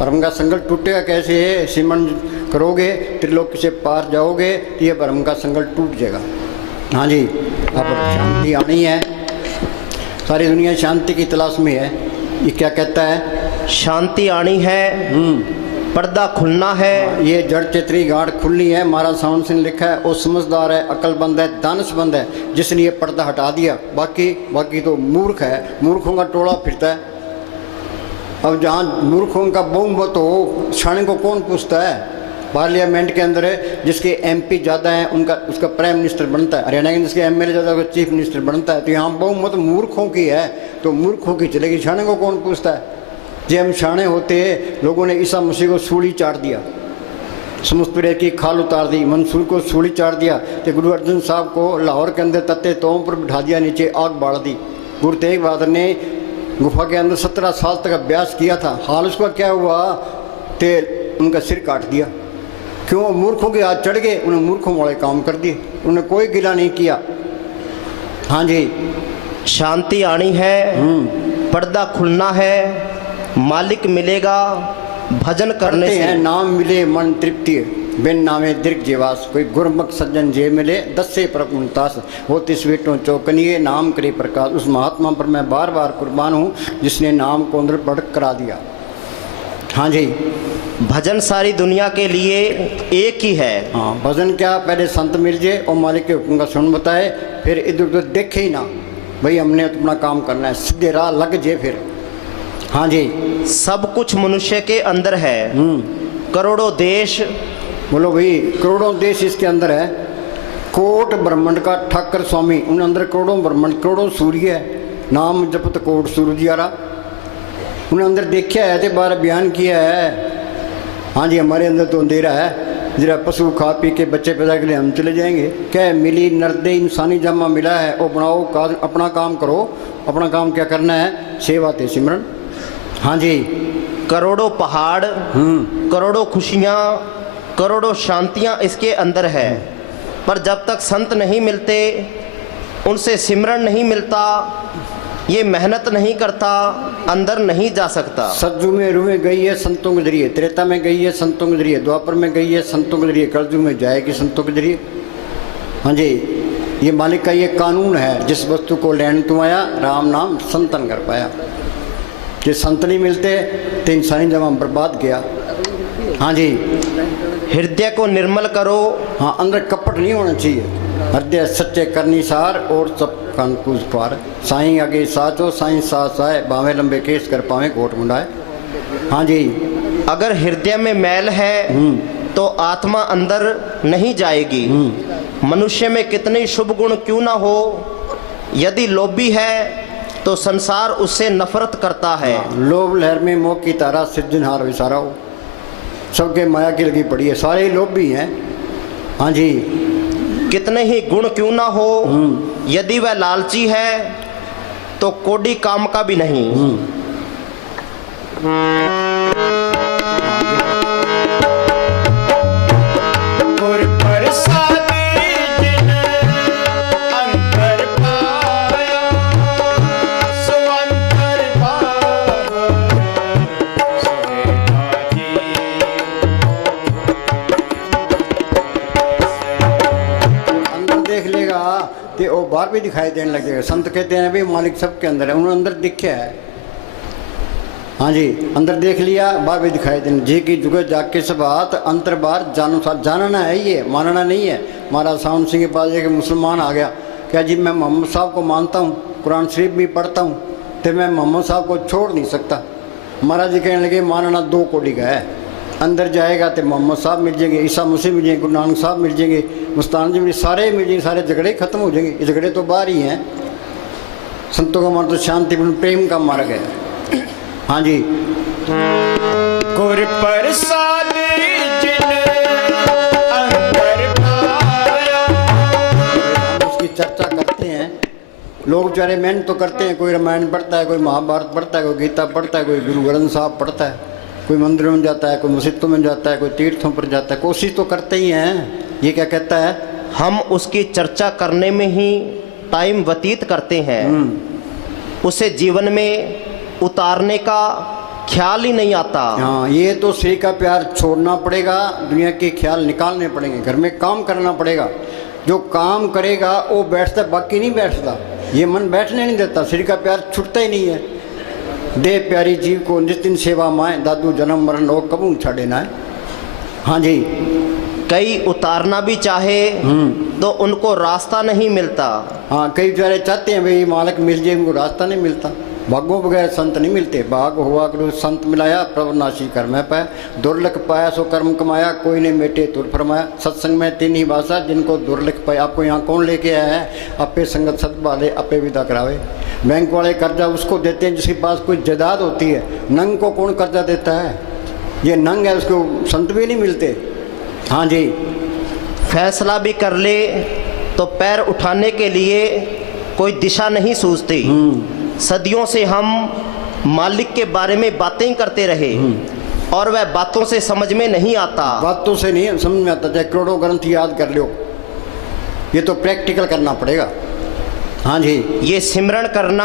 परम का संगल टूटेगा कैसे है, सिमरण करोगे त्रिलोक से पार जाओगे तो ये परम का संगल टूट जाएगा। हाँ जी। अब शांति आनी है, सारी दुनिया शांति की तलाश में है। ये क्या कहता है, शांति आनी है, पर्दा खुलना है। ये जड़ चेतरी गांठ खुलनी है। महाराज सावन सिंह लिखा है, वो समझदार है, अक्लमंद है, दानशमंद है, जिसने ये पर्दा हटा दिया। बाकी तो मूर्ख है, मूर्खों का टोला फिरता है। अब जहाँ मूर्खों का बहुमत हो, शाणे को कौन पूछता है। पार्लियामेंट के अंदर जिसके MP ज़्यादा हैं उसका प्राइम मिनिस्टर बनता है। हरियाणा के जिसके MLA ज़्यादा उसका चीफ मिनिस्टर बनता है। तो यहाँ बहुमत मूर्खों की है, तो मूर्खों की चलेगी, शाणे को कौन पूछता है। जब हम शाणे होते, लोगों ने ईसा मसीह को सूली चाट दिया, समुद्र की खाल उतार दी, मंसूर को सूली चाट दिया, तो गुरु अर्जन साहब को लाहौर के अंदर तत्ते तोम पर बिठा दिया, नीचे आग बाढ़ दी। गुरु तेग बहादुर ने गुफा के अंदर 17 साल तक अभ्यास किया था। हाल उसका क्या हुआ, तेल उनका सिर काट दिया। क्यों, मूर्खों के हाथ चढ़ गए, उन्हें मूर्खों वाले काम कर दिए, उन्हें कोई गिला नहीं किया। हाँ जी। शांति आनी है, पर्दा खुलना है, मालिक मिलेगा भजन करने से। हैं नाम मिले मन तृप्ति, बिन नामे दीर्घ जीवास। कोई गुरमुख सज्जन जे मिले 10 से परक मुमताज, हो तिस वेटों चौकनिए नाम करे प्रकाश। उस महात्मा पर मैं बार बार कुर्बान हूँ जिसने नाम को अंदर बढ़ करा दिया। हाँ जी। भजन सारी दुनिया के लिए एक ही है। हाँ, भजन क्या, पहले संत मिल जाए और मालिक के हुक्म का सुन बताए, फिर इधर उधर देखे ही ना, भाई हमने अपना काम करना है, सीधे राह लग जाए फिर। हाँ जी। सब कुछ मनुष्य के अंदर है, करोड़ों देश। बोलो भाई, करोड़ों देश इसके अंदर है। कोट ब्रह्मांड का ठाकर स्वामी, उन अंदर करोड़ों ब्रह्मांड, करोड़ों सूर्य है। नाम जपत कोट सूरज यारा, उन्हें अंदर देखा है, तो बार बयान किया है। हाँ जी, हमारे अंदर तो अंधेरा है, जरा पशु खा पी के बच्चे पैदा के लिए हम चले जाएंगे। क्या मिली नर्दे इंसानी जमा मिला है, वो बनाओ अपना काम करो। अपना काम क्या करना है, सेवा ते सिमरन। हाँ जी। करोड़ों पहाड़, करोड़ों खुशियाँ, करोड़ों शांतियाँ इसके अंदर है। पर जब तक संत नहीं मिलते, उनसे सिमरन नहीं मिलता, ये मेहनत नहीं करता, अंदर नहीं जा सकता। सतयुग में रूहें गई है संतों के जरिए, त्रेता में गई है संतों के जरिए, द्वापर में गई है संतों के जरिए, कलयुग में जाएगी संतों के जरिए। हाँ जी। ये मालिक का ये कानून है, जिस वस्तु को लैंड तू आया राम नाम संतन कर पाया। जे संत नहीं मिलते तो इंसानी जमा बर्बाद किया। हाँ जी, हृदय को निर्मल करो। हाँ, अंदर कपट नहीं होना चाहिए। हृदय सच्चे करनी सार और सब कंकूज पार। साईं आगे साचो साईं सास आए, बावे लंबे केस कर पावे कोट मुंडाए। हाँ जी, अगर हृदय में मैल है तो आत्मा अंदर नहीं जाएगी। मनुष्य में कितने शुभ गुण क्यों ना हो, यदि लोभी है तो संसार उससे नफरत करता है। लोभ लहर में मोह की तारा, सिरजनहार विसारा हो। सबके माया की लगी पड़ी है, सारे ही लोभी हैं। हाँ जी, कितने ही गुण क्यों ना हो, यदि वह लालची है तो कोडी काम का भी नहीं। गुर प्रसादी जिन अंतर पाया, सो अंतर पावन सोहे भाजी। अंदर देख लेगा तो वो बाहर भी दिखाई देने लगेगा। संत कहते हैं भी मालिक सबके अंदर है, उन्होंने अंदर दिखे है। हाँ जी, अंदर देख लिया बाहर भी दिखाई देने। जी की जुगे जाग के सब बात अंतर बाहर जानो साथ जानना है, ये मानना नहीं है। महाराज सावन सिंह के पास एक मुसलमान आ गया, क्या जी मैं मोहम्मद साहब को मानता हूँ, कुरान शरीफ भी पढ़ता हूँ, तो मैं मोहम्मद साहब को छोड़ नहीं सकता। महाराज जी कहने लगे मानना दो कोटि का है। अंदर जाएगा तो मोहम्मद साहब मिल जाएंगे, ईसा मसीह मिल जाएंगे, गुरु नानक साहब मिल जाएंगे, मुस्तान जी मिल, सारे मिल जाएंगे, सारे झगड़े खत्म हो जाएंगे। ये झगड़े तो बाहर ही हैं। संतों का मार्ग तो शांतिपूर्ण प्रेम का मार्ग है। हाँ जी, गुर प्रसादी जिन अंतर पाया। हम उसकी चर्चा करते हैं। लोग बेचारे मेहनत तो करते हैं, कोई रामायण पढ़ता है, कोई महाभारत पढ़ता है, कोई गीता पढ़ता है, कोई गुरु ग्रंथ साहब पढ़ता है, कोई मंदिरों में जाता है, कोई मस्जिदों में जाता है, कोई तीर्थों पर जाता है। कोशिश तो करते ही हैं। ये क्या कहता है, हम उसकी चर्चा करने में ही टाइम व्यतीत करते हैं, उसे जीवन में उतारने का ख्याल ही नहीं आता। हाँ, ये तो श्री का प्यार छोड़ना पड़ेगा, दुनिया के ख्याल निकालने पड़ेंगे, घर में काम करना पड़ेगा। जो काम करेगा वो बैठता, बाकी नहीं बैठता। ये मन बैठने नहीं देता, श्री का प्यार छूटता ही नहीं है। दे प्यारी जीव को नितिन सेवा माए, दादू जन्म मरण लोग कबू छाड़े ना है। हाँ जी, कई उतारना भी चाहे तो उनको रास्ता नहीं मिलता। हाँ, कई बेचारे चाहते हैं भाई मालिक मिल जाए, उनको रास्ता नहीं मिलता। भागों बगैर संत नहीं मिलते। भाग हुआ करो संत मिलाया, प्रभुनाशी कर मैं पाया, दुर्लख पाया सो कर्म कमाया, कोई ने मेटे तुर फरमाया। सत्संग में तीन ही भाषा, जिनको दुर्लख पाया। आपको यहाँ कौन लेके आया है, अपे संगत सत वाले अपे विदा करावे। बैंक वाले कर्जा उसको देते हैं जिसके पास कोई जायदाद होती है। नंग को कौन कर्जा देता है, ये नंग है, उसको संत भी नहीं मिलते। हाँ जी, फैसला भी कर ले तो पैर उठाने के लिए कोई दिशा नहीं सूझती। सदियों से हम मालिक के बारे में बातें ही करते रहे और वह बातों से समझ में नहीं आता। बातों से नहीं समझ में आता, चाहे करोड़ों ग्रंथ याद कर लो, ये तो प्रैक्टिकल करना पड़ेगा। हाँ जी, ये सिमरण करना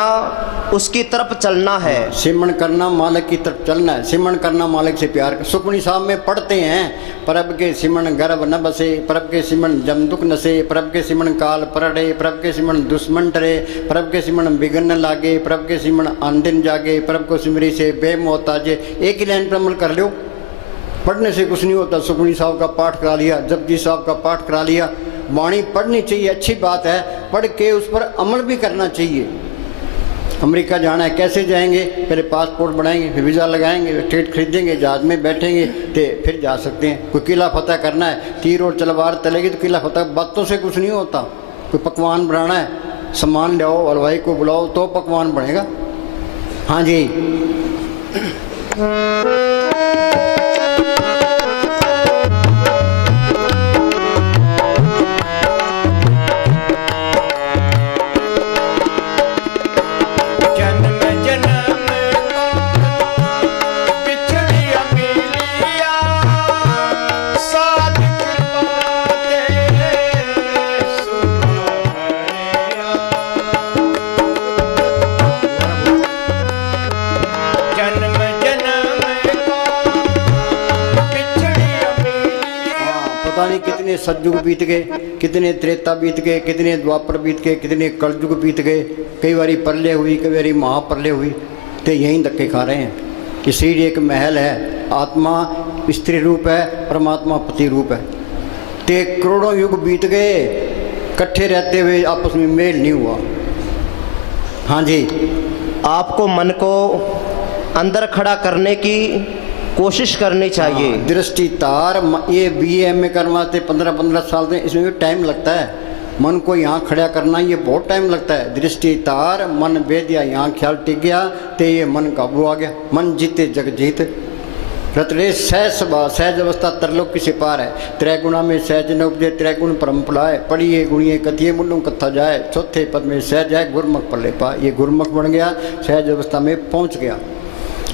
उसकी तरफ चलना है। सिमरण करना मालिक की तरफ चलना है। सिमरण करना मालिक से प्यार। सुखमनी साहब में पढ़ते हैं, प्रभ के सिमरण गर्भ न बसे, प्रभ के सिमरण जम दुख नसे, प्रभ के सिमरण काल परड़े, प्रभ के सिमरण दुश्मन डरे, प्रभ के सिमरण बिगन न लागे, प्रभ के सिमरण आंदिन जागे, प्रभ को सिमरी से बेमोहताजे। एक ही लाइन पर अमल कर लो, पढ़ने से कुछ नहीं होता। सुखमनी साहब का पाठ करा लिया, जपजी साहब का पाठ करा लिया। वाणी पढ़नी चाहिए, अच्छी बात है, पढ़ के उस पर अमल भी करना चाहिए। अमेरिका जाना है, कैसे जाएंगे, पहले पासपोर्ट बनाएंगे, फिर वीज़ा लगाएंगे, टिकट खरीदेंगे, जहाज में बैठेंगे तो फिर जा सकते हैं। कोई किला फतह करना है, तीर और तलवार चलेगी तो किला फतह, बातों से कुछ नहीं होता। कोई पकवान बनाना है, सामान लाओ, हलवाई को बुलाओ तो पकवान बनेगा। हाँ जी, जन्म जन्म नहीं कितने सतयुग बीत गए, कितने त्रेता बीत गए, कितने द्वापर बीत गए, कितने कलयुग बीत गए, कई बारी प्रलय हुई, कई बारी महाप्रलय हुई, तो यहीं धक्के खा रहे हैं। कि शरीर एक महल है, आत्मा स्त्री रूप है, परमात्मा पति रूप है। ते करोड़ों युग बीत गए, इकट्ठे रहते हुए आपस में मेल नहीं हुआ। हाँ जी, आपको मन को अंदर खड़ा करने की कोशिश करनी चाहिए। दृष्टि तार ये BA MA करने वास्ते 15-15 साल में, इसमें भी टाइम लगता है। मन को यहाँ खड़ा करना ये बहुत टाइम लगता है। दृष्टि तार मन भेद दिया, यहाँ ख्याल टिक गया तो ये मन काबू आ गया। मन जीते जग जीत, रतरे सहज स्वभाव सहज अवस्था तरलोक से पार है। त्रैगुणा में सहज न उपजे, त्रैगुण परम फुलाए, पढ़िए गुणिए कथिए मुंडों कथा जाए, चौथे पद में सहज जाए गुरमुख पल्ले पा। ये गुरमुख बन गया, सहज अवस्था में पहुँच गया।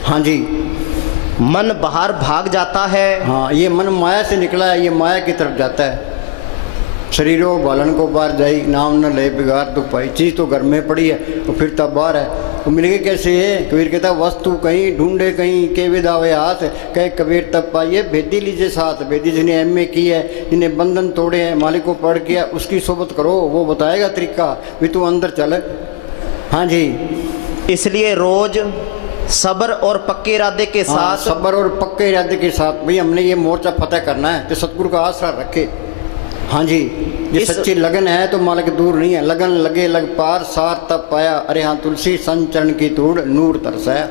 हाँ जी, मन बाहर भाग जाता है। हाँ, ये मन माया से निकला है, ये माया की तरफ जाता है। शरीरों बालन को बाहर जाई, नाम न ले बिगाड़ तो पाई। चीज़ तो घर में पड़ी है, तो फिर तब बाहर है, वो मिल गई कैसे है? कबीर कहता वस्तु कहीं ढूंढे कहीं के विदावे हाथ, कहे कबीर तब पाइए भेदी लीजिए साथ। भेदी जिन्हें MA की है, जिन्हें बंधन तोड़े हैं, मालिक को पढ़ किया, उसकी सोबत करो, वो बताएगा तरीका, भी तू अंदर चल। हाँ जी, इसलिए रोज सब्र और पक्के इरादे के साथ, सब्र और पक्के इरादे के साथ भाई हमने ये मोर्चा फतेह करना है, तो सतगुरु का आसरा रखे। हाँ जी, ये सच्ची लगन है तो मालिक दूर नहीं है। लगन लगे लग पार, सार तब पाया, अरे हाँ तुलसी संचरण की तूड़ नूर तरसाया।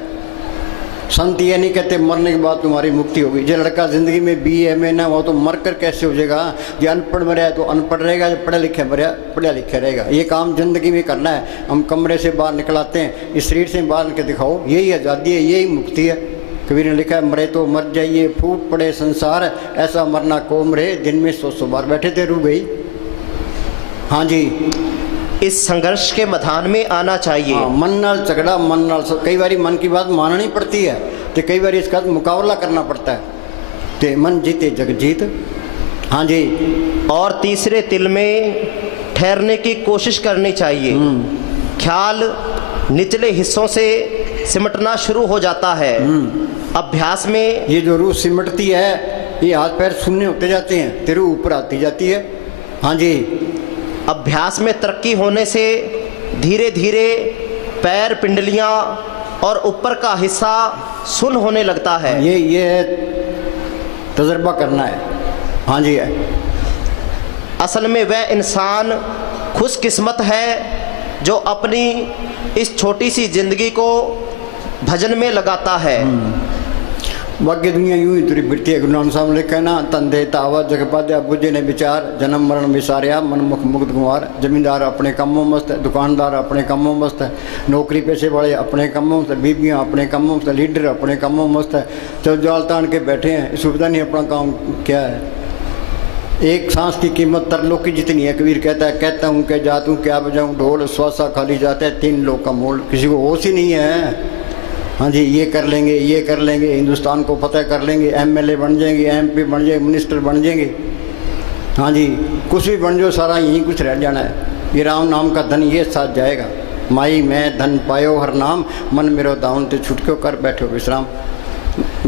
संत ये नहीं कहते मरने के बाद तुम्हारी मुक्ति होगी। जो लड़का जिंदगी में BA MA ना हो तो मर कर कैसे हो जाएगा? जो अनपढ़ मरा है तो अनपढ़ रहेगा, जो पढ़े लिखे मरा पढ़ा लिखा रहेगा। ये काम जिंदगी में करना है। हम कमरे से बाहर निकलाते हैं, इस शरीर से बाहर निकल दिखाओ, यही आज़ादी है, यही मुक्ति है। कबीर ने लिखा है मरे तो मर जाइए, फूट पड़े संसार, ऐसा मरना कौम रहे, दिन में 100 बार बैठे थे रू गई। हाँ जी, इस संघर्ष के मैदान में आना चाहिए। हाँ, मन नाल झगड़ा, मन नाल कई बारी मन की बात माननी पड़ती है, तो कई बार इसका मुकाबला करना पड़ता है। तो मन जीते जग जीत। हाँ जी, और तीसरे तिल में ठहरने की कोशिश करनी चाहिए। ख्याल निचले हिस्सों से सिमटना शुरू हो जाता है। अभ्यास में ये जो रूह सिमटती है, ये हाथ पैर शून्य होते जाते हैं, तेरे ऊपर आती जाती है। हाँ जी, अभ्यास में तरक्की होने से धीरे धीरे पैर, पिंडलियां और ऊपर का हिस्सा सुन्न होने लगता है। ये तजर्बा करना है। हाँ जी, है। असल में वह इंसान खुशकिस्मत है जो अपनी इस छोटी सी जिंदगी को भजन में लगाता है। बाकी दुनिया यूं ही तुरी फिरती है। गुरु नानक साहब ने लिखा ना, तंधे तावा जग पाद्या बुझे ने विचार, जन्म मरण विसारिया मन मुख मुक्त कुमार। जमींदार अपने कामों मस्त है, दुकानदार अपने कामों मस्त है, नौकरी पेशे वाले अपने कामों मस्त है, बीबियाँ अपने कामों मस्त है, लीडर अपने कामों मस्त है, जब जाल तान के बैठे हैं, सुविधा नहीं अपना काम क्या है। एक सांस की कीमत तरलोक की जितनी है। कबीर कहता है कहता हूँ क्या जात हूँ क्या बजाऊँ ढोल, श्वासा खाली जाता है 3 लोग का मोल। किसी को होश ही नहीं है। हाँ जी, ये कर लेंगे, ये कर लेंगे, हिंदुस्तान को फतेह कर लेंगे, MLA बन जाएंगे, MP बन जाएंगे, मिनिस्टर बन जाएंगे। हाँ जी, कुछ भी बन जाओ, सारा यहीं कुछ रह जाना है। ये राम नाम का धन ये साथ जाएगा। माई मैं धन पायो हर नाम, मन मेरो दाउन ते छुटक्यो कर बैठो विश्राम।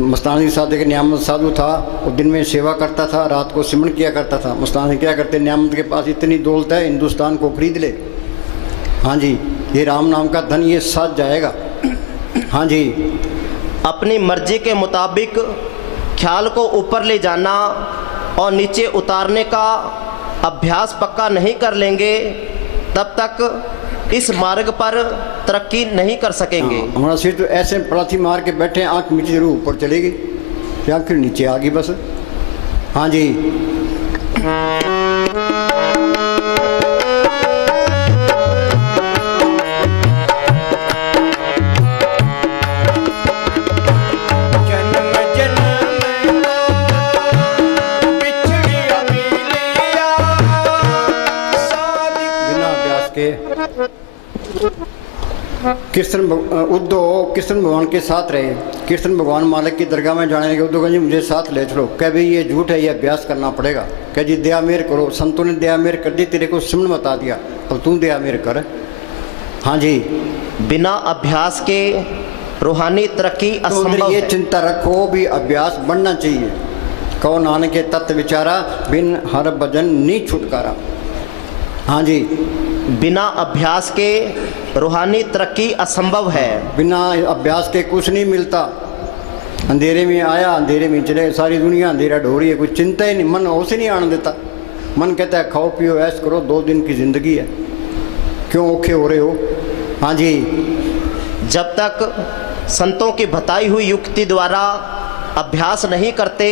मस्तानी साधु के नियामत साधु था, वो दिन में सेवा करता था, रात को सिमरन किया करता था। मस्तानी क्या करते, नियामत के पास इतनी दौलत है, हिंदुस्तान को खरीद ले। हाँ जी, ये राम नाम का धन ये साथ जाएगा। हाँ जी, अपनी मर्जी के मुताबिक ख्याल को ऊपर ले जाना और नीचे उतारने का अभ्यास पक्का नहीं कर लेंगे तब तक इस मार्ग पर तरक्की नहीं कर सकेंगे। हमारा सिर तो ऐसे पलाथी मार के बैठे हैं, आँख नीचे जरूर ऊपर चलेगी, या फिर नीचे आ गई बस। हाँ जी, कृष्ण उद्धव कृष्ण भगवान के साथ रहे। कृष्ण भगवान मालिक की दरगाह में जाने लगे। उद्धव जी मुझे साथ ले चलो। कह भाई ये झूठ है, ये अभ्यास करना पड़ेगा। कह जी दया मेर करो, संतों ने दया मेर कर दी, तेरे को सिमरन बता दिया, अब तू दया मेर कर। हाँ जी, बिना अभ्यास के रूहानी तरक्की असंभव ये है। चिंता रखो भी अभ्यास बढ़ना चाहिए। कहो नानक के तत्व विचारा, बिन हर भजन नी छुटकारा। हाँ जी, बिना अभ्यास के रूहानी तरक्की असंभव है। बिना अभ्यास के कुछ नहीं मिलता। अंधेरे में आया, अंधेरे में चले, सारी दुनिया अंधेरा ढो रही है, कुछ चिंता ही नहीं, मन उसे नहीं आने देता। मन कहता है खाओ पियो ऐश करो, 2 दिन की जिंदगी है, क्यों औखे हो रहे हो। हाँ जी, जब तक संतों की बताई हुई युक्ति द्वारा अभ्यास नहीं करते,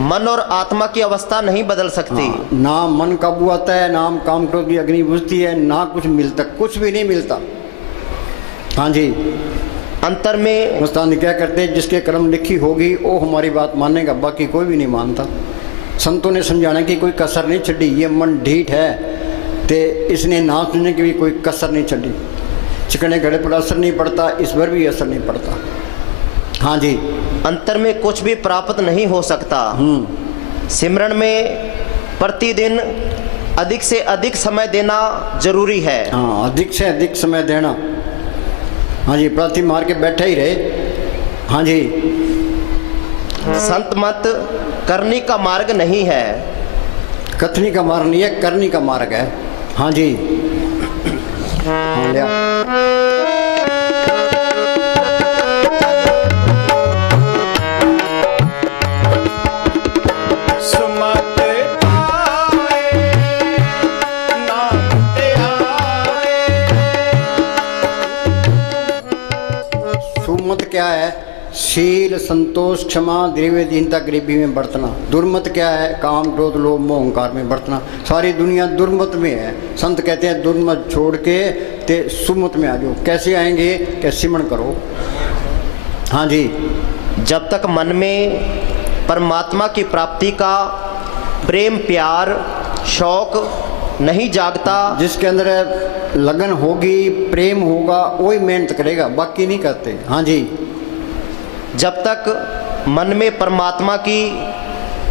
मन और आत्मा की अवस्था नहीं बदल सकती। हाँ, ना मन काबू आता है, ना काम क्रोध की अग्नि बुझती है, ना कुछ मिलता, कुछ भी नहीं मिलता। हाँ जी, अंतर में मस्तानी क्या करते हैं, जिसके कर्म लिखी होगी वो हमारी बात मानेगा, बाकी कोई भी नहीं मानता। संतों ने समझाने की कोई कसर नहीं छड़ी। ये मन ढीठ है ते इसने ना सुनने की भी कोई कसर नहीं छड़ी। चिकने घड़े पर असर नहीं पड़ता, इस पर भी असर नहीं पड़ता। हाँ जी, अंतर में कुछ भी प्राप्त नहीं हो सकता। सिमरन में प्रतिदिन अधिक से अधिक समय देना जरूरी है। हाँ, अधिक से अधिक समय देना। हाँ जी, प्रार्थी मार के बैठे ही रहे। हाँ जी, संत मत करनी का मार्ग नहीं है, कथनी का मार्ग नहीं है, करनी का मार्ग है। हाँ जी, हाँ लिया। सुमत पाए नाम ते आए। सुमत क्या है? शील, संतोष, क्षमा, द्रव्य, दीनता, गरीबी में बरतना। दुर्मत क्या है? काम, क्रोध, लोभ, मोह, अहंकार में बरतना। सारी दुनिया दुर्मत में है। संत कहते हैं दुर्मत छोड़ के ते सुमत में आ जाओ। कैसे आएंगे? कि सिमरन करो। हाँ जी, जब तक मन में परमात्मा की प्राप्ति का प्रेम, प्यार, शौक नहीं जागता, जिसके अंदर लगन होगी, प्रेम होगा, वही मेहनत करेगा, बाकी नहीं करते। हाँ जी, जब तक मन में परमात्मा की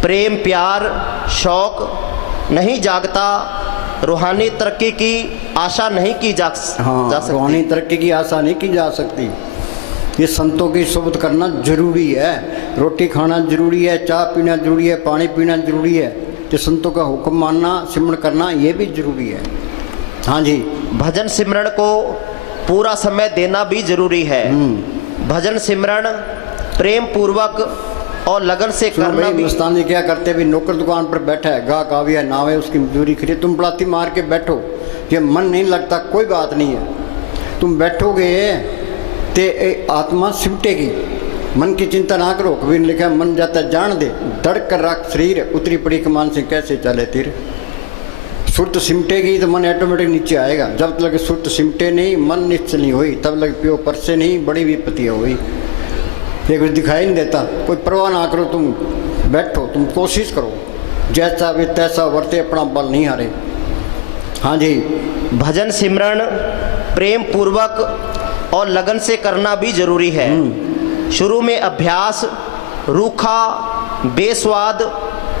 प्रेम, प्यार, शौक नहीं जागता, रूहानी तरक्की की आशा नहीं की जा हाँ, सकती। रूहानी तरक्की की आशा नहीं की जा सकती। ये संतों की सोबत करना जरूरी है। रोटी खाना जरूरी है, चाय पीना जरूरी है, पानी पीना जरूरी है। तो संतों का हुक्म मानना, सिमरन करना ये भी जरूरी है। हाँ जी, भजन सिमरन को पूरा समय देना भी जरूरी है। भजन सिमरन प्रेम पूर्वक और लगन से करना भी। मस्तान जी क्या करते हैं, भी नौकर दुकान पर बैठा है, गाहक आ गया, नाव है, उसकी मजदूरी खरी, तुम पलाती मार के बैठो, ये मन नहीं लगता, कोई बात नहीं है। तुम बैठोगे ते आत्मा सिमटेगी। मन की चिंता ना करो। कबीर ने लिखा मन जाता जान दे, धड़ कर रख शरीर, उतरी पड़ी कमान से कैसे चले तीर। सुरत सिमटेगी तो मन ऑटोमेटिक नीचे आएगा। जब तक सुरत सिमटे नहीं, मन निश्चल नहीं हुई, तब लग पियो पर से नहीं, बड़ी विपत्ति हुई। ये कुछ दिखाई नहीं देता, कोई परवाह ना करो, तुम बैठो, तुम कोशिश करो, जैसा भी तैसा वर्ते, अपना बल नहीं हारे। हाँ जी, भजन सिमरन प्रेम पूर्वक और लगन से करना भी जरूरी है। शुरू में अभ्यास रूखा, बेस्वाद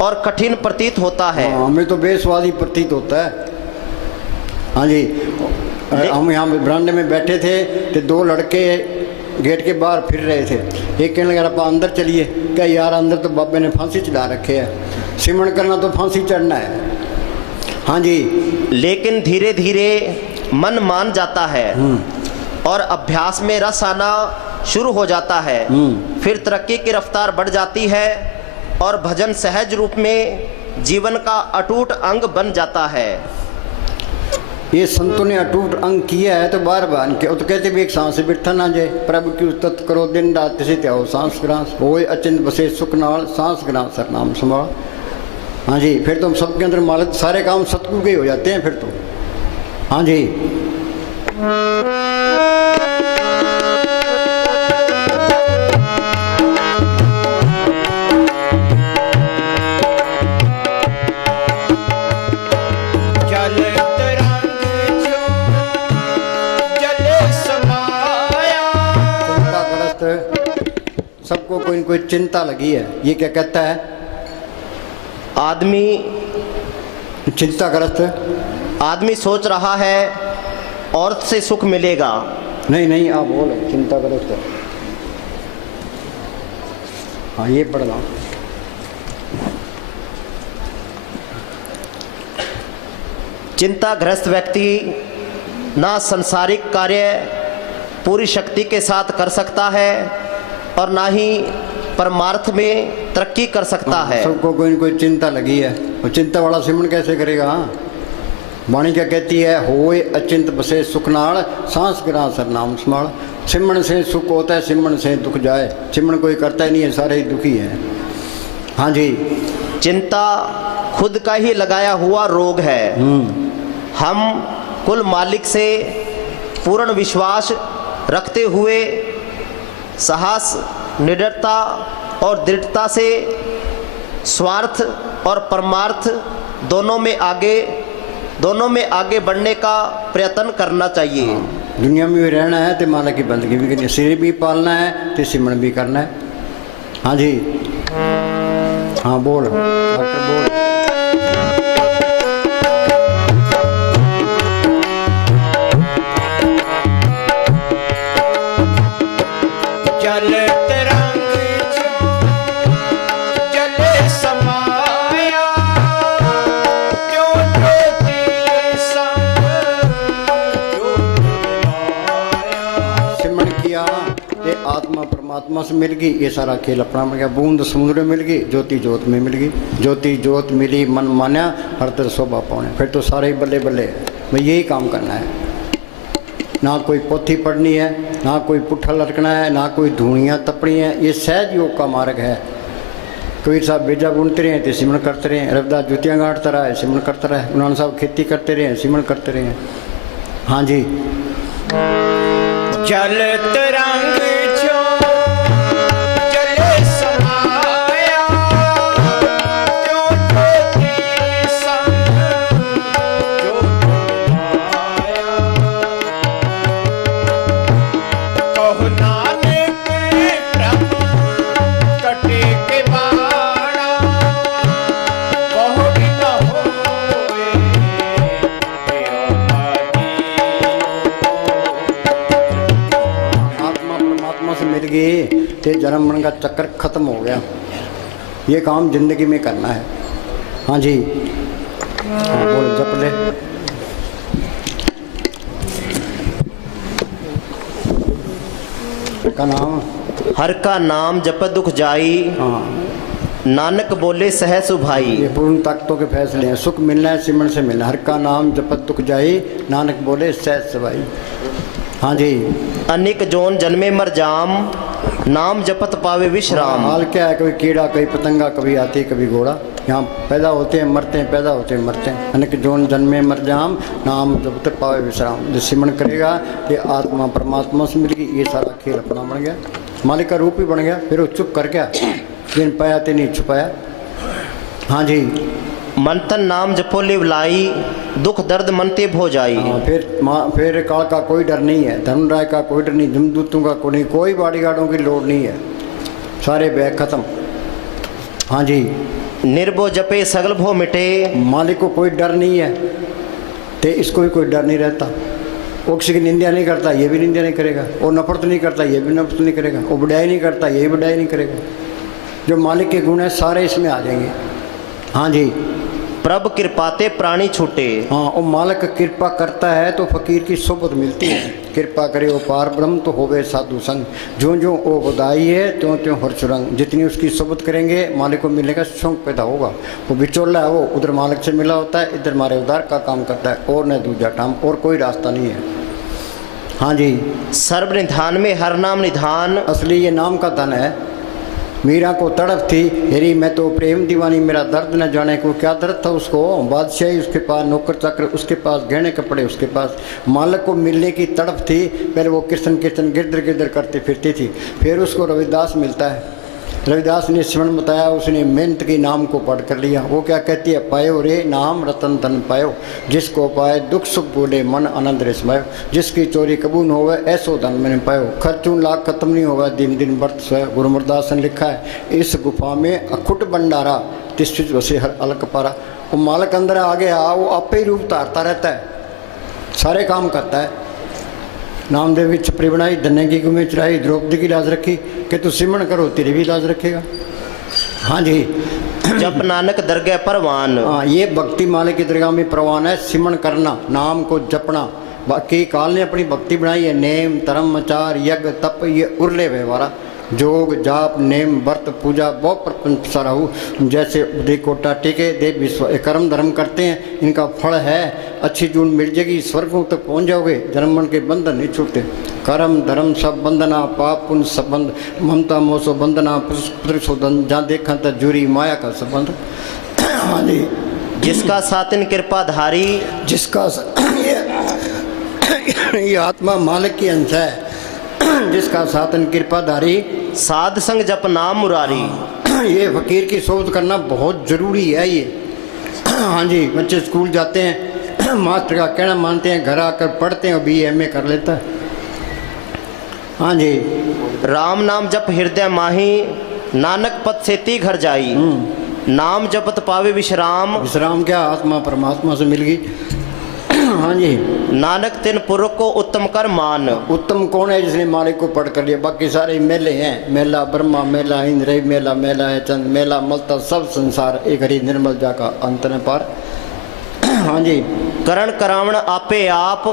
और कठिन प्रतीत होता है। हमें तो बेस्वाद ही प्रतीत होता है। हाँ जी, हम यहाँ बरामदे में बैठे थे तो 2 लड़के गेट के बाहर फिर रहे थे। एक कहने लगा आप अंदर चलिए। क्या यार, अंदर तो बाबे ने फांसी चढ़ा रखे है, सिमरन करना तो फांसी चढ़ना है। हाँ जी, लेकिन धीरे धीरे मन मान जाता है और अभ्यास में रस आना शुरू हो जाता है। फिर तरक्की की रफ्तार बढ़ जाती है और भजन सहज रूप में जीवन का अटूट अंग बन जाता है। ये संतों ने अटूट अंग किया है तो बार बार तो कहते भी एक सांस से बिठा ना जाए। प्रभु की उस्तत करो दिन रात से त्याओ सांस ग्रास, वो अचिंत बसे सुख नाल, सांस ग्रास सर नाम संभाल। हाँ जी, फिर तो सबके अंदर मालिक, सारे काम सतगुरु के हो जाते हैं फिर तो। हाँ जी, सबको कोई न कोई चिंता लगी है। ये क्या कहता है? आदमी चिंताग्रस्त आदमी सोच रहा है औरत से सुख मिलेगा। नहीं नहीं, आप बोलो चिंताग्रस्त। हाँ, ये पढ़ना। चिंताग्रस्त व्यक्ति ना संसारिक कार्य पूरी शक्ति के साथ कर सकता है और ना ही परमार्थ में तरक्की कर सकता है। सबको कोई न कोई चिंता लगी है, वो चिंता वाला सिमरन कैसे करेगा? वाणी क्या कहती है? होए अचिंत बसे सुख नाल, सांस गिरा सर नाम स्मरण। सिमरन से सुख होता है, सिमरन से दुख जाए। सिमरन कोई करता ही नहीं है, सारे ही दुखी है। हाँ जी। चिंता खुद का ही लगाया हुआ रोग है। हम कुल मालिक से पूर्ण विश्वास रखते हुए साहस, निडरता और दृढ़ता से स्वार्थ और परमार्थ दोनों में आगे बढ़ने का प्रयत्न करना चाहिए। दुनिया में भी रहना है तो मालिक की बंदगी भी करनी है, शरीर भी पालना है तो सिमरन भी करना है। हाँ जी। हाँ बोल डॉक्टर बोल। जल तरंग जो जले समाया, क्यों ज्योति संग ज्योत मिलाया। सिमरन किया ये आत्मा परमात्मा से मिल गई, ये सारा खेल अपना मिल गया। बूंद समुद्र में मिल गई, ज्योति ज्योत में मिल गई। ज्योति ज्योत मिली मन मान्या, हर तरह शोभा पाने। फिर तो सारे ही बल्ले बल्ले है। भाई यही काम करना है, ना कोई पोथी पढ़नी है, ना कोई पुट्ठा लटकना है, ना कोई धूणियाँ तपनी है। ये सहज योग का मार्ग है। कबीर साहब बेजा बुनते रहे तो सिमरन करते रहे, रविदास जुतियाँ गांठता रहा है, सिमरन करता रहे, उन्होंने साहब खेती करते रहे, सिमरन करते रहे। हाँ जी। जल तरंग जो जले समाया, क्यों ज्योति संग ज्योत मिलाया। कहो नानक प्रभु कटे के बाड़ा, बहु न होए आत्मा परमात्मा से मिल गई तो जन्म मरण का चक्कर खत्म हो गया। ये काम जिंदगी में करना है। हाँ जी। हाँ बोल जप ले। का नाम हर का नाम जप दुख जाई, हाँ नानक बोले सह सुभाई। ये पूर्ण ताकतों के फैसले हैं। सुख मिलना है सिमरन से मिलना। हर का नाम जपत दुख जाई, नानक बोले सहज सवाई। हाँ जी। अनेक जोन जन्मे मर जाम, नाम जपत पावे विश्राम। हाल क्या है? कभी कीड़ा, कभी पतंगा, कभी हाथी, कभी घोड़ा। यहाँ पैदा होते हैं मरते हैं, पैदा होते हैं मरते हैं। अनेक जोन जन्मे मर जाम, नाम जपत पावे विश्राम। जो सिमरन करेगा ये आत्मा परमात्मा से मिल गई, ये सारा खेल अपना बन गया, मालिक का रूप ही बन गया। फिर वो चुप कर गया, जिन पाया ते नहीं छुपाया। हाँ जी। मंथन नाम जपो लिव लाई, दुख दर्द मनते भो जाई। हाँ, फिर काल का कोई डर नहीं है, धर्मराय का कोई डर नहीं, जमदूतों का कोई नहीं, कोई बॉडीगार्डों की लोड नहीं है, सारे बैग खत्म। हाँ जी। निर्भो जपे सगल भो मिटे, मालिक को कोई डर नहीं है तो इसको भी कोई डर नहीं रहता। वो किसी की निंदा नहीं करता, ये भी निंदा नहीं करेगा। वो नफरत नहीं करता, ये भी नफरत नहीं करेगा। वो बुढ़ाई नहीं करता, ये भी बुढ़ाई नहीं करेगा। जो मालिक के गुण है सारे इसमें आ जाएंगे। हाँ जी। प्रभ कृपाते प्राणी छूटे। हाँ, वो मालिक कृपा करता है तो फकीर की सोबत मिलती है। कृपा करे वो पार ब्रह्म तो होवे साधु संग, जो जो वो बधाई है त्यों त्यों हर्ष रंग। जितनी उसकी सोबत करेंगे मालिक को मिलने का शौक पैदा होगा। वो बिचौला है, वो उधर मालिक से मिला होता है, इधर मारे उधार का काम करता है, और न दूजा टाम, और कोई रास्ता नहीं है। हाँ जी। सर्व निधान में हर नाम निधान, असली ये नाम का धन है। मीरा को तड़प थी, हेरी मैं तो प्रेम दीवानी, मेरा दर्द न जाने को क्या दर्द था उसको। बादशाही उसके पास, नौकर चाकर उसके पास, गहने कपड़े उसके पास, मालिक को मिलने की तड़प थी। पहले वो कीर्तन कीर्तन गिरधर गिरधर करती फिरती थी। फिर उसको रविदास मिलता है। रविदास ने स्मरण बताया, उसने मेहनत की नाम को पढ़ कर लिया। वो क्या कहती है? पायो रे नाम रतन धन पायो, जिसको पाए दुख सुख बोले मन आनंद रे समायो। जिसकी चोरी कबूल होवे ऐसो धन मैंने पायो, खर्चून लाख खत्म नहीं होगा दिन दिन बरत सोया। गुरु अमरदास ने लिखा है, इस गुफा में अखुट भंडारा, तिष्ठित वसे हर अलग पारा। वो मालिक अंदर आगे आ, वो आपे ही रूप धारता रहता है, सारे काम करता है। नामदेव की छपरी बनाई, धन्य की गुमे चढ़ाई, द्रौपदी की लाज रखी कि तू सिमरन करो तेरी भी लाज रखेगा। हाँ जी। जप नानक दरगह परवान। हाँ, ये भक्ति माले की दरगाह में प्रवान है, सिमरण करना, नाम को जपना। बाकी काल ने अपनी भक्ति बनाई है, नेम धर्म आचार यज्ञ तप ये उरले व्यवहारा, जोग जाप नेम व्रत पूजा बहुत प्रपंच सारा हो। जैसे देखोटा टीके देव विश्व कर्म धर्म करते हैं, इनका फल है अच्छी जून मिल जाएगी, स्वर्गों तक पहुंच जाओगे, जन्म मन के बंधन नहीं छूटते। कर्म धर्म सब बंधना, पाप पुण्य संबंध, ममता मोसो बंधना, पुत्रशोधन, जहाँ देखा तो जूरी माया का संबंध। हाँ जी, जिसका सातिन कृपाधारी, जिसका ये आत्मा मालिक की अंश है, जिसका सातन कृपाधारी, साध संग जप नाम मुरारी। ये फकीर की सोच करना बहुत जरूरी है ये। हाँ जी, बच्चे स्कूल जाते हैं, मास्टर का कहना मानते हैं, घर आकर पढ़ते हैं, BA कर लेता है। हाँ जी, राम नाम जप हृदय माही, नानक पद से ती घर जाई। नाम जपत पावे विश्राम, विश्राम क्या, आत्मा परमात्मा से मिल गई। हाँ जी, नानक तिन पुरुष को उत्तम कर मान। उत्तम कौन है? जिसने मालिक को पढ़ कर लिया। बाकी सारे मेले हैं, मेला ब्रह्मा मेला, इंद्र मेला, मेला है चंद मेला, मलता सब संसार एक हरि निर्मल जा का अंत न पार। हाँ जी, करण करावण आपे आप,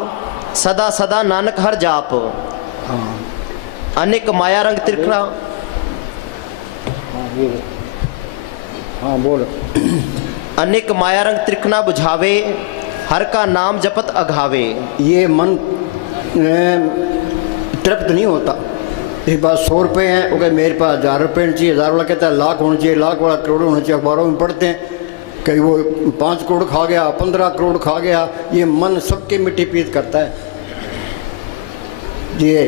सदा सदा नानक हर जाप। हाँ अनेक माया रंग त्रिकरा, हाँ बोल। अनेक माया रंग त्रिकना बुझावे, हर का नाम जपत अघावे। ये मन तृप्त नहीं होता। एक बात 100 रुपये हैं, वो कहे मेरे पास 1000 रुपये चाहिए, 1000 वाला कहता है लाख होना चाहिए, लाख वाला करोड़ होना चाहिए। अखबारों में पढ़ते हैं कहीं वो 5 करोड़ खा गया, 15 करोड़ खा गया। ये मन सबके मिट्टी पीत करता है। ये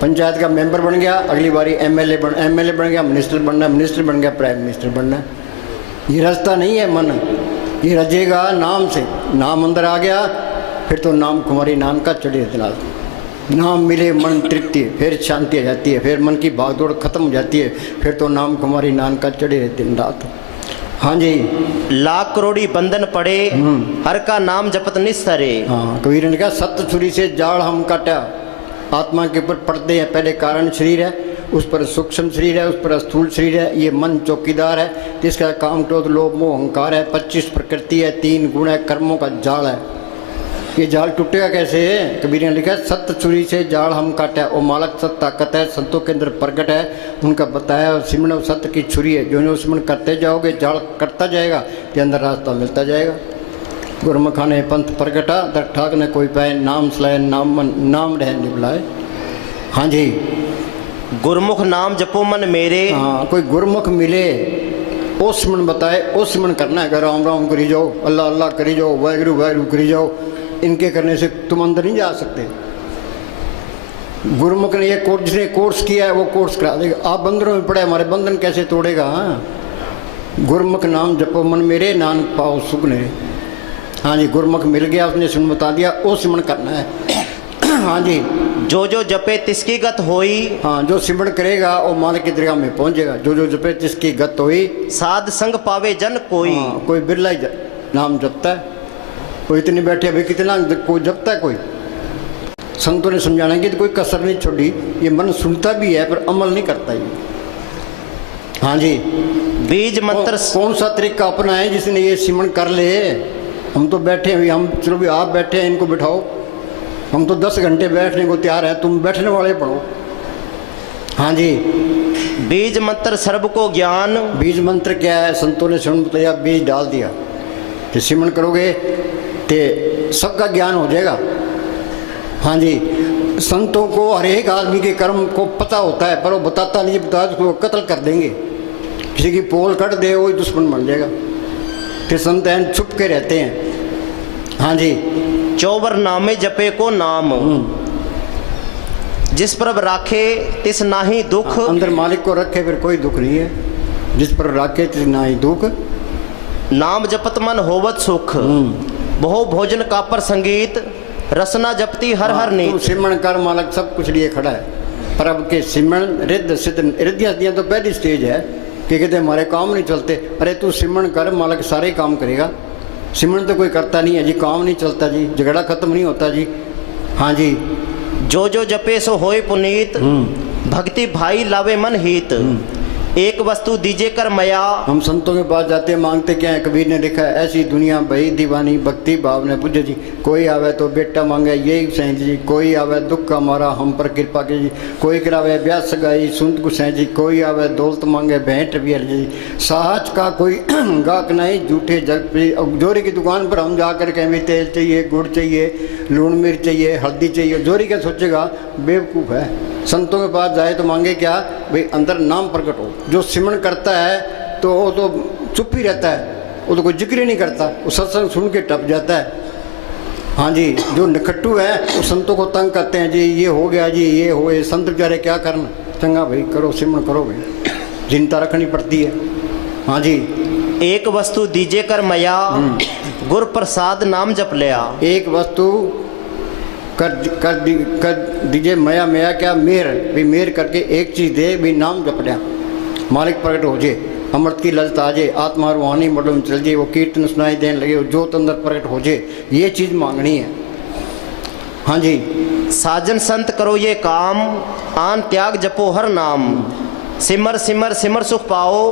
पंचायत का मेंबर बन गया, अगली बारी MLA बन गया, मिनिस्टर बनना, मिनिस्टर बन गया, प्राइम मिनिस्टर बनना। ये रास्ता नहीं है मन, ये रजेगा नाम से। नाम अंदर आ गया फिर तो नाम कुमारी नाम का चढ़े दिला। नाम मिले मन तृप्ति, फिर शांति आ जाती है, फिर मन की भागदौड़ खत्म हो जाती है, फिर तो नाम कुमारी नाम का चढ़े दिन रात। हाँ जी, लाख करोड़ी बंधन पड़े, हर का नाम जपत निस्तरे। हाँ, कबीर ने कहा सत्य छुरी से जाड़ हम काटा। आत्मा के ऊपर पर्दे हैं, पहले कारण शरीर है, उस पर सूक्ष्म शरीर है, उस पर स्थूल शरीर है। ये मन चौकीदार है, जिसका काम क्रोध लोभ मोह अहंकार है। 25 प्रकृति है, 3 गुण है, कर्मों का जाल है। ये जाल टूटेगा कैसे? कबीर ने लिखा सत्य छुरी से जाल हम काटा। वो मालक सत्य ताकत है, संतों के अंदर प्रकट है, उनका बताया सिमरण सत्य की छुरी है। जो सिमरण करते जाओगे जाल कटता जाएगा, के अंदर रास्ता मिलता जाएगा। गुरमुखाने पंथ प्रगटा, दर ठाक ने कोई पाए, नाम सलाए नाम रह निभलाए। हाँ जी, गुरमुख नाम जपो मन मेरे। हाँ, कोई गुरमुख मिले, ओ सिमरण बताए, ओ सिमरण करना है। राम राम करी जाओ, अल्लाह अल्लाह करी जाओ, वाहिगुरु वाहिगुरु करी जाओ। इनके करने से तुम अंदर नहीं जा सकते। गुरमुख ने ये कोर्स, जिसने कोर्स किया है वो कोर्स करा देगा। आप बंधनों में पड़े, हमारे बंधन कैसे तोड़ेगा? गुरमुख नाम जपो मन मेरे, नानक पाओ सुख ने। हाँ जी, गुरमुख मिल गया, उसने सिमरण बता दिया, ओ सिमरण करना है। हाँ जी, जो जो जपे तिसकी गत होई। हाँ, जो सिमरण करेगा वो मालिक की दरगाह में पहुंचेगा। जो जो जपे तिसकी गत होई, साध संग पावे जन कोई। हाँ, कोई बिरला ही नाम जपता है, कोई इतने बैठे अभी कितना कोई जपता है। कोई संतों ने समझाना कि तो कोई कसर नहीं छोड़ी। ये मन सुनता भी है पर अमल नहीं करता ये। हाँ जी, बीज मंत्र कौन सा तरीका अपना है जिसने ये सिमरण कर ले? हम तो बैठे हैं, हम चलो भी आप बैठे हैं, इनको बिठाओ। हम तो 10 घंटे बैठने को तैयार है, तुम बैठने वाले पढ़ो। हाँ जी, बीज मंत्र सर्व को ज्ञान। बीज मंत्र क्या है? संतों ने सिमरण बताया, बीज डाल दिया कि सिमरण करोगे तो सबका ज्ञान हो जाएगा। हाँ जी, संतों को हर एक आदमी के कर्म को पता होता है, पर वो बताता नहीं, बता उसको कत्ल कर देंगे। किसी की पोल कट दे वही दुश्मन बन जाएगा। फिर संत हैं छुप के रहते हैं। हाँ जी, 54 नामे जपे को नाम, जिस पर राखे तिस नाही दुख। अंदर मालिक को रखे फिर कोई दुख नहीं है, जिस पर राखे तिस नाही दुख। नाम जपत मन होवत सुख, बहु भोजन का पर संगीत। रसना जपती हर हर नीत। सिमरण कर, मालिक सब कुछ लिए खड़ा है। पर अब के सिमरण रिद्ध सिद्ध रिद्धियाँ तो पहली स्टेज है कि कहते हमारे काम नहीं चलते। अरे तू सिमरण कर, मालिक सारे काम करेगा। सिमरण तो कोई करता नहीं है जी, काम नहीं चलता जी, झगड़ा खत्म नहीं होता जी। हाँ जी, जो जो जपे सो होए पुनीत, भक्ति भाई लावे मन हित। एक वस्तु दीजिए कर मया। हम संतों के पास जाते हैं, मांगते क्या है? कबीर ने लिखा है, ऐसी दुनिया भई दीवानी भक्ति भाव ने बुझे जी। कोई आवे तो बेटा मांगे यही सैं जी, कोई आवे दुख का मारा हम पर कृपा की जी, कोई करावे ब्याह सगाई सुनत को सैं जी, कोई आवे दौलत मांगे भेंट भी जी। साहज का कोई गाहक नहीं झूठे जग पे। जोरी की दुकान पर हम जाकर कहें भी तेल चाहिए, गुड़ चाहिए, लून मिर्च चाहिए, हल्दी चाहिए, जोरी क्या सोचेगा? बेवकूफ़ है। संतों के पास जाए तो मांगे क्या? भाई अंदर नाम प्रकट हो। जो सिमरन करता है तो वो तो चुप ही रहता है, वो तो कोई जिक्र ही नहीं करता, वो सत्संग सुन के टप जाता है। हाँ जी, जो निकट्टू है वो संतों को तंग करते हैं जी, ये हो गया जी, ये हो गए। संत बेचारे क्या करना? चंगा भाई करो, सिमरन करो भाई, चिंता रखनी पड़ती है। हाँ जी, एक वस्तु दीजिए कर मया, गुर प्रसाद नाम जप लिया। एक वस्तु कर दीजिए मया। मया क्या? मेर भी, मेर करके एक चीज़ दे भी, नाम जप लिया, मालिक प्रकट हो जाए, अमृत की ललत आ जाए, आत्मा रूहानी मडों में चल जाए, वो कीर्तन सुनाई देने लगे, वो जोत अंदर प्रकट हो जाए, ये चीज़ मांगनी है। हाँ जी, साजन संत करो ये काम, आन त्याग जपो हर नाम, सिमर सिमर सिमर सुख पाओ,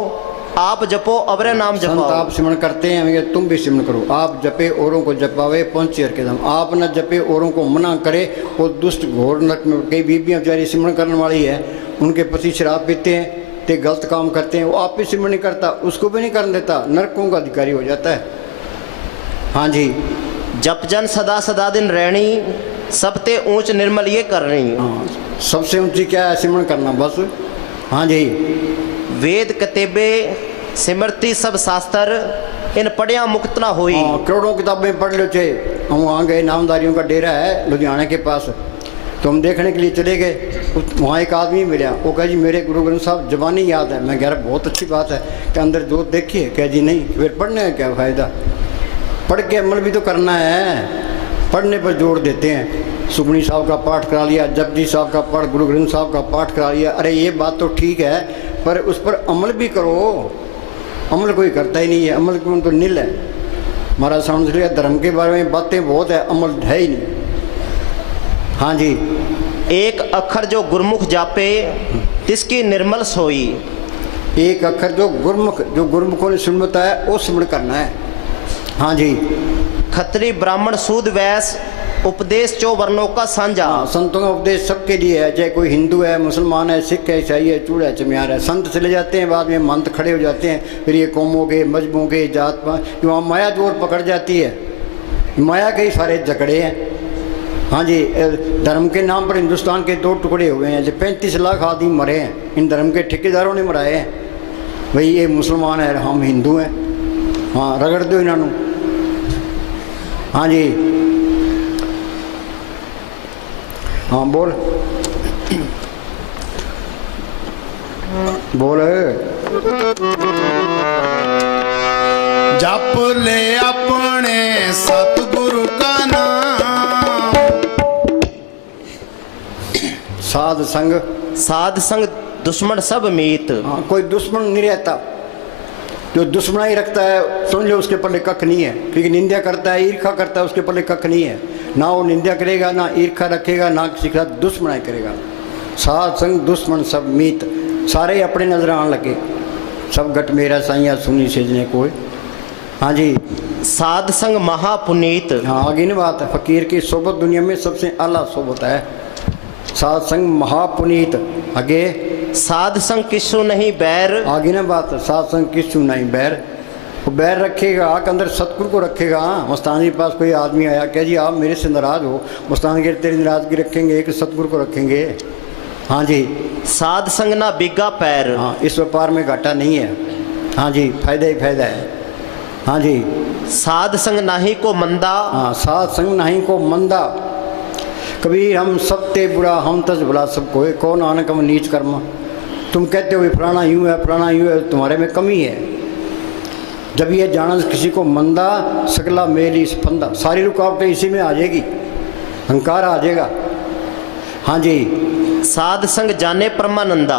आप जपो अवरे नाम संत जपाओ। आप सिमरन करते हैं, हमें तुम भी सिमरन करो। आप जपे औरों को जपावे पहुँचे हर के दम। आप न जपे औरों को मना करे, वो दुष्ट घोर नरक में। कई बीबियाँ बेचारी सिमरन करने वाली है, उनके पति शराब पीते हैं ते गलत काम करते हैं, वो आप भी सिमरन नहीं करता, उसको भी नहीं करने देता, नरकों का अधिकारी हो जाता है। हाँ जी, जप जन सदा सदा दिन रहनी, सबते ऊंच निर्मल ये करनी। हाँ, सबसे ऊंची क्या है? सिमरन करना बस। हाँ जी, वेद कतेबे सिमरती सब शास्त्र, इन पढ़िया मुक्त ना होई। हाँ, करोड़ों किताबें पढ़ लो चाहे। हम वहाँ गए, नामधारियों का डेरा है लुधियाना के पास, तो हम देखने के लिए चले गए। वहाँ एक आदमी मिला, वो कहा जी मेरे गुरु ग्रंथ साहब जबानी याद है। मैं कह रहा बहुत अच्छी बात है, कि अंदर जोत देखिए। कह जी नहीं, फिर पढ़ने का क्या फ़ायदा? पढ़ के अमल भी तो करना है, पढ़ने पर जोर देते हैं। सुखमनी साहब का पाठ करा लिया, जपजी साहब का पाठ, गुरु ग्रंथ साहब का पाठ करा लिया। अरे ये बात तो ठीक है, पर उस पर अमल भी करो। अमल कोई करता ही नहीं है, अमल क्यों तो नील है। महाराज समझ लिया, धर्म के बारे में बातें बहुत है, अमल है ही नहीं। हाँ जी, एक अक्षर जो गुरमुख जापे, तिसकी निर्मल सोई। एक अक्षर जो गुरमुखों ने सुन बताया, वो सिमरन करना है। हाँ जी, खत्री ब्राह्मण सूद वैश्य, उपदेश चो वर्णों का साझा। हाँ, संतों का उपदेश सबके लिए है, चाहे कोई हिंदू है, मुसलमान है, सिख है, ईसाई है, चूड़ा है, चमियार है। संत चले जाते हैं, बाद में मंत खड़े हो जाते हैं, फिर ये कौमों के, मजहबों के, जात पात, वहाँ माया जोर पकड़ जाती है। माया के ही सारे झगड़े हैं। हाँ जी, धर्म के नाम पर हिंदुस्तान के दो टुकड़े हुए हैं। जो 35 लाख आदमी मरे हैं, इन धर्म के ठेकेदारों ने मराए हैं। भाई ये मुसलमान है, हम हिंदू हैं। हाँ, रगड़ दो इन्होंने। हाँ जी, हाँ बोल बोल। जप ले अपने सतगुरु का नाम, साध संग, साध संग दुश्मन सब मीत। हाँ, कोई दुश्मन नहीं रहता। जो दुश्मनाई रखता है समझ लो उसके पल्ले कख नहीं है, क्योंकि निंदा करता है, ईर्खा करता है, उसके पल्ले कख नहीं है। ना वो निंदा करेगा, ना ईर्खा रखेगा, ना किसी का दुश्मनाई करेगा। साध संग दुश्मन सब मीत, सारे अपने नजर आने लगे। सब गट मेरा साइया सुनी सेजने कोई। हाँ जी, साध संग महापुनीत। हाँ, आगे नहीं बात है। फकीर की सोबत दुनिया में सबसे आला सोबत है। साध संग महापुनीत। आगे साध संग किसु नहीं बैर। आगे ना बात है, साध संग किसु नहीं बैर। वो बैर रखेगा के अंदर सतगुरु को रखेगा। मस्तान के पास कोई आदमी आया, कह जी आप मेरे से नाराज हो, मस्तान के तेरी नाराजगी रखेंगे कि सतगुरु को रखेंगे। हाँ जी, साध संग ना बिगा पैर। हाँ, इस व्यापार में घाटा नहीं है। हाँ जी, फायदा ही फायदा है। हाँ जी, साध संग नाही को मंदा। हाँ, साध संग नहीं को मंदा। कबीर हम सब ते बुरा, हम तज बुला सब कोई, कौन नानक हम नीच कर्म। तुम कहते हो फलाना यूँ है, फलाना यूँ है, तुम्हारे में कमी है। जब ये जाना किसी को मंदा, सकला मेली स्पंदा, सारी रुकावटें इसी में आ जाएगी, अहंकार आ जाएगा। हाँ जी, साध संग जाने परमानंदा।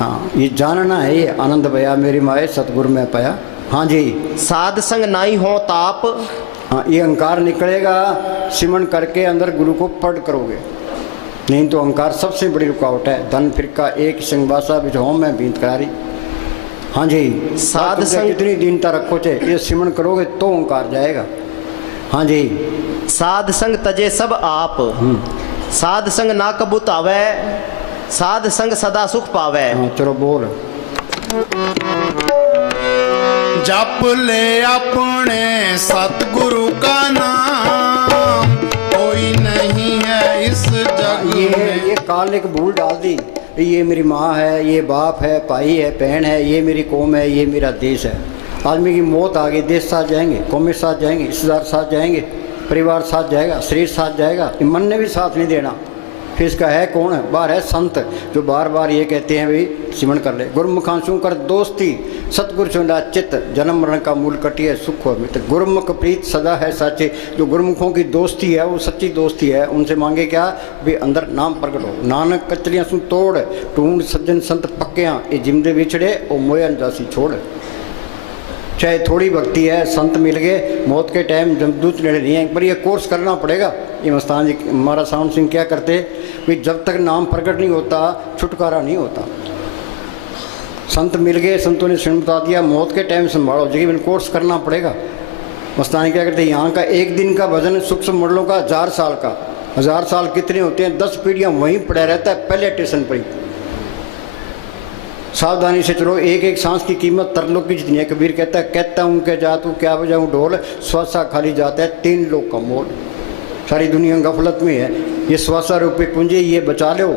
हाँ, ये जानना है, ये आनंद भया मेरी माए सतगुरु में पाया। हाँ जी, साध संग नाई हो ताप। हाँ, ये अहंकार निकलेगा सिमरन करके, अंदर गुरु को पढ़ करोगे। नहीं तो अहंकार सबसे बड़ी रुकावट है। धन फिरका एक संगवासा बिछो में बीत करारी। हाँ जी, साध संग कितनी दीनता रखो चे, ये सिमरण करोगे तो अहंकार जाएगा। हाँ जी, साध संग तजे सब आप, साध संग ना कबूत आवे, साध संग सदा सुख पावे। हाँ चलो बोल। जप ले अपने सतगुरु का नाम, कोई नहीं है इस जग में। ये काल ने एक भूल डाल दी, ये मेरी माँ है, ये बाप है, भाई है, बहन है, ये मेरी कौम है, ये मेरा देश है। आदमी की मौत आ गई, देश साथ जाएंगे, कौमें साथ जाएंगे, रिश्तेदार साथ जाएंगे, परिवार साथ जाएगा, शरीर साथ जाएगा, मन ने भी साथ नहीं देना। फिर इसका है कौन है? बाहर है संत, जो बार बार ये कहते हैं भाई सिमरण कर ले। गुरुमुखांशु कर दोस्ती, सतगुरु चुना चित्त, जन्म मरण का मूल कटिए सुख हो मित्र। गुरुमुख प्रीत सदा है साचे। जो गुरुमुखों की दोस्ती है वो सच्ची दोस्ती है। उनसे मांगे क्या? भी अंदर नाम प्रकट हो। नानक कचलियाँ सुन तोड़, ढूंढ सज्जन संत पक्कियाँ, ये जिमदे बिछड़े और मोयन जासी छोड़। चाहे थोड़ी भक्ति है, संत मिल गए, मौत के टाइम जमदूत नेड़े नहीं है, पर ये कोर्स करना पड़ेगा। ये मस्तान जी महाराज सावन सिंह क्या करते कि जब तक नाम प्रकट नहीं होता छुटकारा नहीं होता। संत मिल गए, संतों ने स्वयं बता दिया, मौत के टाइम संभालो, लेकिन कोर्स करना पड़ेगा। मस्तानी क्या करते हैं, यहाँ का एक दिन का भजन सूक्ष्म मंडलों का 1000 साल का। 1000 साल कितने होते हैं? 10 पीढ़ियाँ वहीं पड़ा रहता है, पहले स्टेशन पर ही। सावधानी से चलो, एक एक सांस की कीमत तरलोक की जितनी है। कबीर कहता हूँ क्या जा तू क्या बजाऊँ ढोल, श्वासा खाली जाता है 3 लोग का मोल। सारी दुनिया गफलत में है। ये श्वासा रूपी पूंजी ये बचा लो।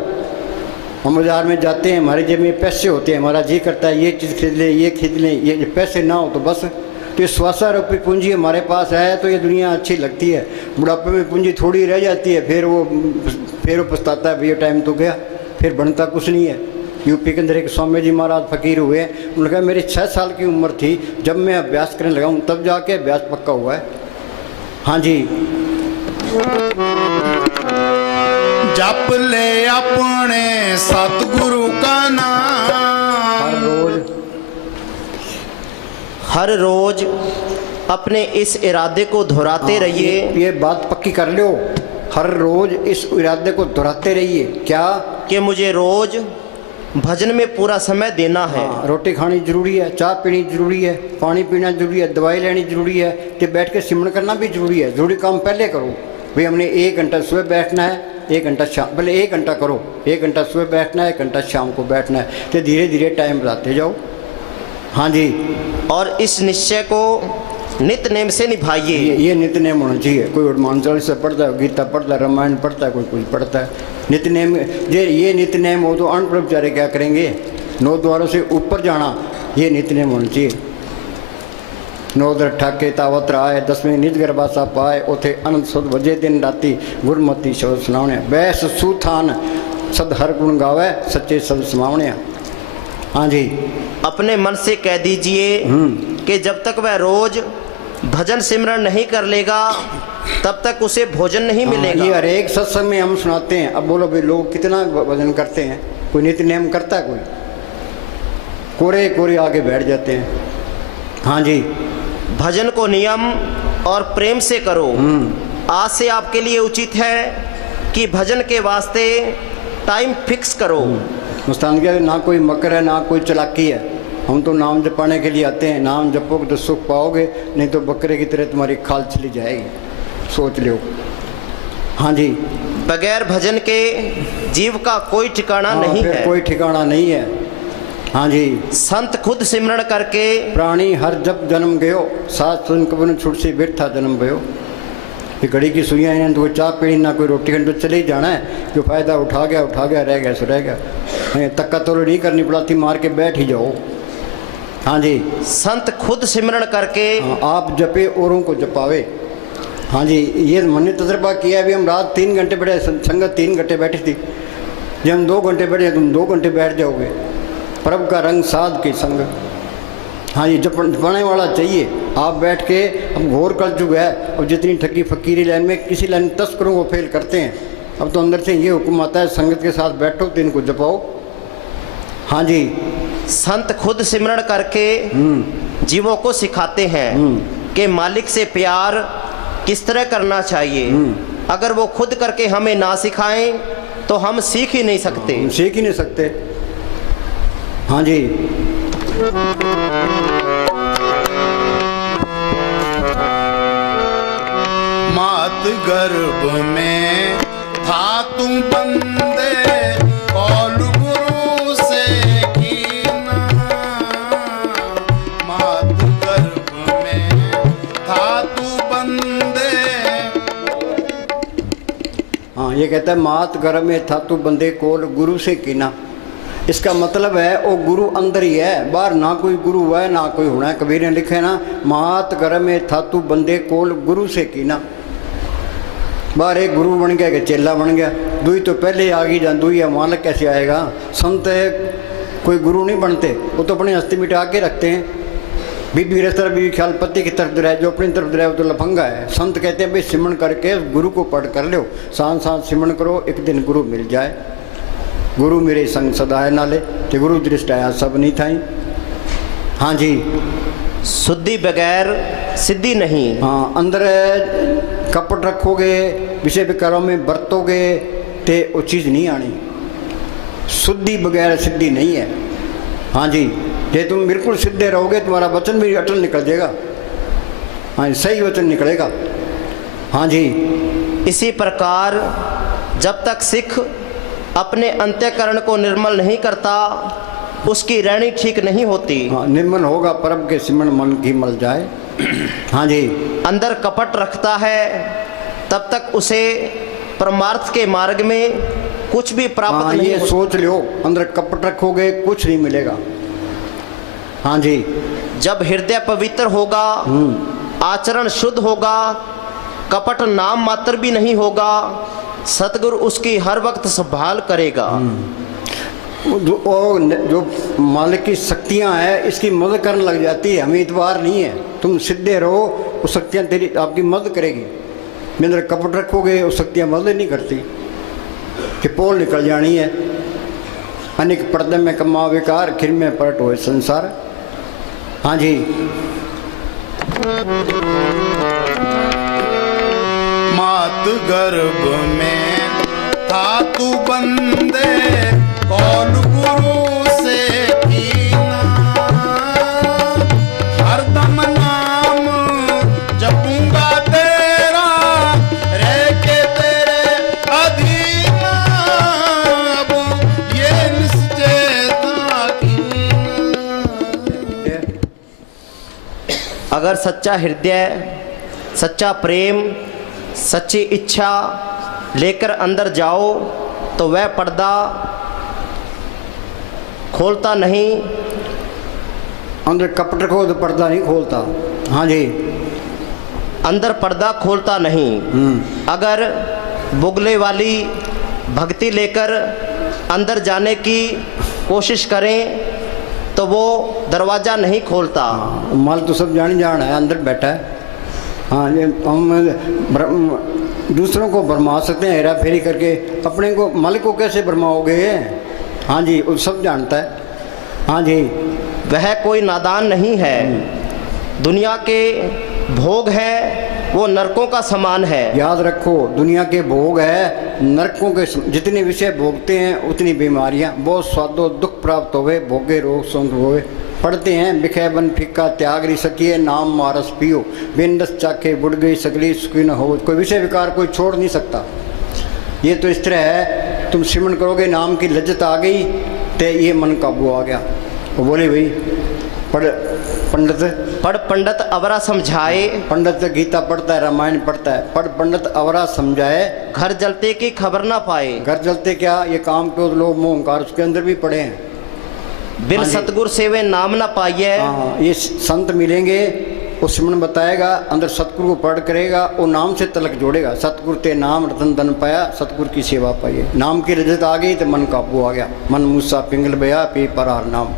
हम बाजार में जाते हैं, हमारे जेब में पैसे होते हैं, हमारा जी करता है ये चीज़ खरीद ले, ये खरीद लें, ये पैसे ना हो तो बस। तो ये श्वासा रूपी पूंजी हमारे पास है तो ये दुनिया अच्छी लगती है। बुढ़ापे में पूंजी थोड़ी रह जाती है, फिर वो पछताता है भैया टाइम तो गया, फिर बनता कुछ नहीं है। यूपी के अंदर एक स्वामी जी महाराज फकीर हुए, उन्होंने कहा मेरी 6 साल की उम्र थी जब मैं अभ्यास करने लगा हूँ, तब जाके अभ्यास पक्का हुआ है। हाँ जी, जप ले अपने सतगुरु का नाम, हर रोज अपने इस इरादे को दोहराते रहिए। ये बात पक्की कर लो, हर रोज इस इरादे को दोहराते रहिए। क्या? कि मुझे रोज भजन में पूरा समय देना है। रोटी खानी जरूरी है, चाय पीनी जरूरी है, पानी पीना जरूरी है, दवाई लेनी जरूरी है, तो बैठ के सिमरण करना भी जरूरी है। जरूरी काम पहले करो भाई। हमने 1 घंटा सुबह बैठना है, 1 घंटा शाम, पहले 1 घंटा करो, 1 घंटा सुबह बैठना है, 1 घंटा शाम को बैठना है, तो धीरे धीरे टाइम बढ़ाते जाओ। हाँ जी, और इस निश्चय को नित नेम से निभाइए। ये नित नेम होना चाहिए। कोई हनुमान चालीसा पढ़ता है, गीता पढ़ता है, रामायण पढ़ता है, कोई कुछ पढ़ता है। नित नेम ये नित नेम हो तो अन्न बेचारे क्या करेंगे? 9 द्वारों से ऊपर जाना, ये नित नेम होना चाहिए। 9 दर ठाके तावत आए, 10वें निज गर्भासा पाए, उथे अनंत सुध वजे दिन राती, गुरमति शब्द सुनावने। बैस सुथान सद हर गुण गावे, सच्चे शब्द समावने। हाँ जी, अपने मन से कह दीजिए कि जब तक वह रोज भजन सिमरण नहीं कर लेगा तब तक उसे भोजन नहीं मिलेगा। ये हर एक सत्संग में हम सुनाते हैं। अब बोलो भाई लोग कितना भजन करते हैं? कोई नित्य नियम करता है? कोई कोरे कोरे आगे बैठ जाते हैं। हाँ जी, भजन को नियम और प्रेम से करो। आज से आपके लिए उचित है कि भजन के वास्ते टाइम फिक्स करो। मुस्तान क्या, ना कोई मकर है ना कोई चालाकी है। हम तो नाम जपाने के लिए आते हैं। नाम जपोगे तो सुख पाओगे, नहीं तो बकरे की तरह तुम्हारी खाल चली जाएगी, सोच लो। हाँ जी, बगैर भजन के जीव का कोई ठिकाना नहीं है। कोई ठिकाना नहीं है। हाँ जी, संत खुद सिमरण करके प्राणी हर जब जन्म गयो, सात सुन कबन छुट से बैठा जन्म भयो। ये घड़ी की सुइयाँ हैं तो कोई चाय पीनी ना कोई रोटी खानी, तो चले ही जाना है। जो फायदा उठा गया रह गया सो रह गया। तक्का तोड़ नहीं करनी पड़ती, मार के बैठ ही जाओ। हाँ जी, संत खुद सिमरण करके आप जपे औरों को जपावे। हाँ जी, ये मैंने तजर्बा किया है। अभी हम रात 3 घंटे बैठे, संगत 3 घंटे बैठी थी। जब हम 2 घंटे बैठे, तुम 2 घंटे बैठ जाओगे। प्रभ का रंग साध के संग। हाँ जी, जपने वाला चाहिए। आप बैठ के, अब घोर कल चुका है। अब जितनी ठगी फकीरी लाइन में किसी लाइन तस्करों को फेल करते हैं। अब तो अंदर से ये हुक्म आता है संगत के साथ बैठो तो इनको जपाओ। हाँ जी, संत खुद सिमरण करके जीवों को सिखाते हैं कि मालिक से प्यार किस तरह करना चाहिए। अगर वो खुद करके हमें ना सिखाएं तो हम सीख ही नहीं सकते। हम सीख ही नहीं सकते। हाँ जी। मात गर्भ में था तू बंदे कौल गुरु से कीना। मात गर्भ में था तू बंदे। हाँ, ये कहता है मात गर्भ में था तू बंदे कोल गुरु से कीना। इसका मतलब है वो गुरु अंदर ही है, बाहर ना कोई गुरु है ना कोई होना है। कबीर ने लिखे ना, मात गर्भ में था तू बंदे कोल गुरु से कीना। बाहर एक गुरु बन गया कि चेला बन गया, दुई तो पहले आ गई जान दुई मालक कैसे आएगा। संत कोई गुरु नहीं बनते, वो तो अपने हस्ती मिटा के रखते हैं। बीबी की तरफ भी ख्याल पति की तरफ रहे, जो अपनी तरफ रहे वो तो लफंगा है। संत कहते हैं भाई सिमरन करके गुरु को पढ़ कर लो, सांस सांस सिमरन करो, एक दिन गुरु मिल जाए। गुरु मेरे संग सदाए नाले ते गुरु दृष्ट आया सब नहीं थाई। हाँ जी। शुद्धि बगैर सिद्धि नहीं। हाँ, अंदर कपट रखोगे, विषय विकारों में बरतोगे ते वो चीज़ नहीं आनी। शुद्धि बगैर सिद्धि नहीं है। हाँ जी, ये तुम बिल्कुल सिद्धे रहोगे तुम्हारा वचन भी अटल निकल जाएगा। हाँ, सही वचन निकलेगा। हाँ जी। इसी प्रकार जब तक सिख अपने अंत्यकरण को निर्मल नहीं करता, उसकी रहनी ठीक नहीं होती। हाँ, निर्मल होगा परम के सिमरन मन की मल जाए। हाँ जी। अंदर कपट रखता है तब तक उसे परमार्थ के मार्ग में कुछ भी प्राप्त हाँ, नहीं ये होता। सोच लो, अंदर कपट रखोगे कुछ नहीं मिलेगा। हाँ जी। जब हृदय पवित्र होगा, आचरण शुद्ध होगा, कपट नाम मात्र भी नहीं होगा, सतगुरु उसकी हर वक्त संभाल करेगा। जो मालिक की शक्तियाँ हैं इसकी मदद करने लग जाती है, हमें इतबार नहीं है। तुम सीधे रहो, वो शक्तियाँ तेरी आपकी मदद करेगी। मेरे अंदर कपट रखोगे वो शक्तियाँ मदद नहीं करती कि पोल निकल जानी है। अनेक पर्दे में कमा बेकार, खिर में पलट हुए संसार। हाँ जी। मात गर्भ में था तू बंदे कौल गुरु से कीना। हरदम नाम जपूंगा तेरा, रह के तेरे अधीन। अब ये निश्चय था कीना। अगर सच्चा हृदय, सच्चा प्रेम, सच्ची इच्छा लेकर अंदर जाओ तो वह पर्दा खोलता नहीं। अंदर कपट रखो तो पर्दा नहीं खोलता। हाँ जी। अंदर पर्दा खोलता नहीं। अगर बुगले वाली भक्ति लेकर अंदर जाने की कोशिश करें तो वो दरवाज़ा नहीं खोलता। माल तो सब जान है, अंदर बैठा है। हाँ, ये हम दूसरों को भरमा सकते हैं हेरा फेरी करके, अपने को मालिक को कैसे भरमाओगे? हाँ जी, वो सब जानता है। हाँ जी। वह कोई नादान नहीं है। दुनिया के भोग है वो नरकों का समान है। याद रखो, दुनिया के भोग है नरकों के जितने विषय भोगते हैं उतनी बीमारियाँ। बहुत स्वादो दुख प्राप्त होवे, भोगे रोग संग होवे। पढ़ते हैं बिखे बन फिक्का त्याग री सकिए, नाम मारस पियो बिंदस चाके बुढ़ गई सगली सुखी न हो। कोई विषय विकार कोई छोड़ नहीं सकता। ये तो इस तरह है, तुम सिमरन करोगे, नाम की लज्जत आ गई तो ये मन काबू आ गया। वो बोले भाई पढ़ पंडित अवरा समझाए। पंडित गीता पढ़ता है, रामायण पढ़ता है, पढ़ पंडित अवरा समझाए, घर जलते की खबर ना पाए। घर जलते क्या, ये काम क्रोध लोभ मोह अहंकार उसके अंदर भी पड़े हैं। बिन हाँ सतगुरु सेवे नाम ना पाइए। हाँ, ये संत मिलेंगे, वो सिमरन बताएगा, अंदर सतगुरु को पढ़ करेगा, वो नाम से तलक जोड़ेगा। सतगुरु ते नाम रतन धन पाया, सतगुरु की सेवा पाइए। नाम की रजत आ गई तो मन काबू आ गया। मन मूसा पिंगल बया पी परार नाम।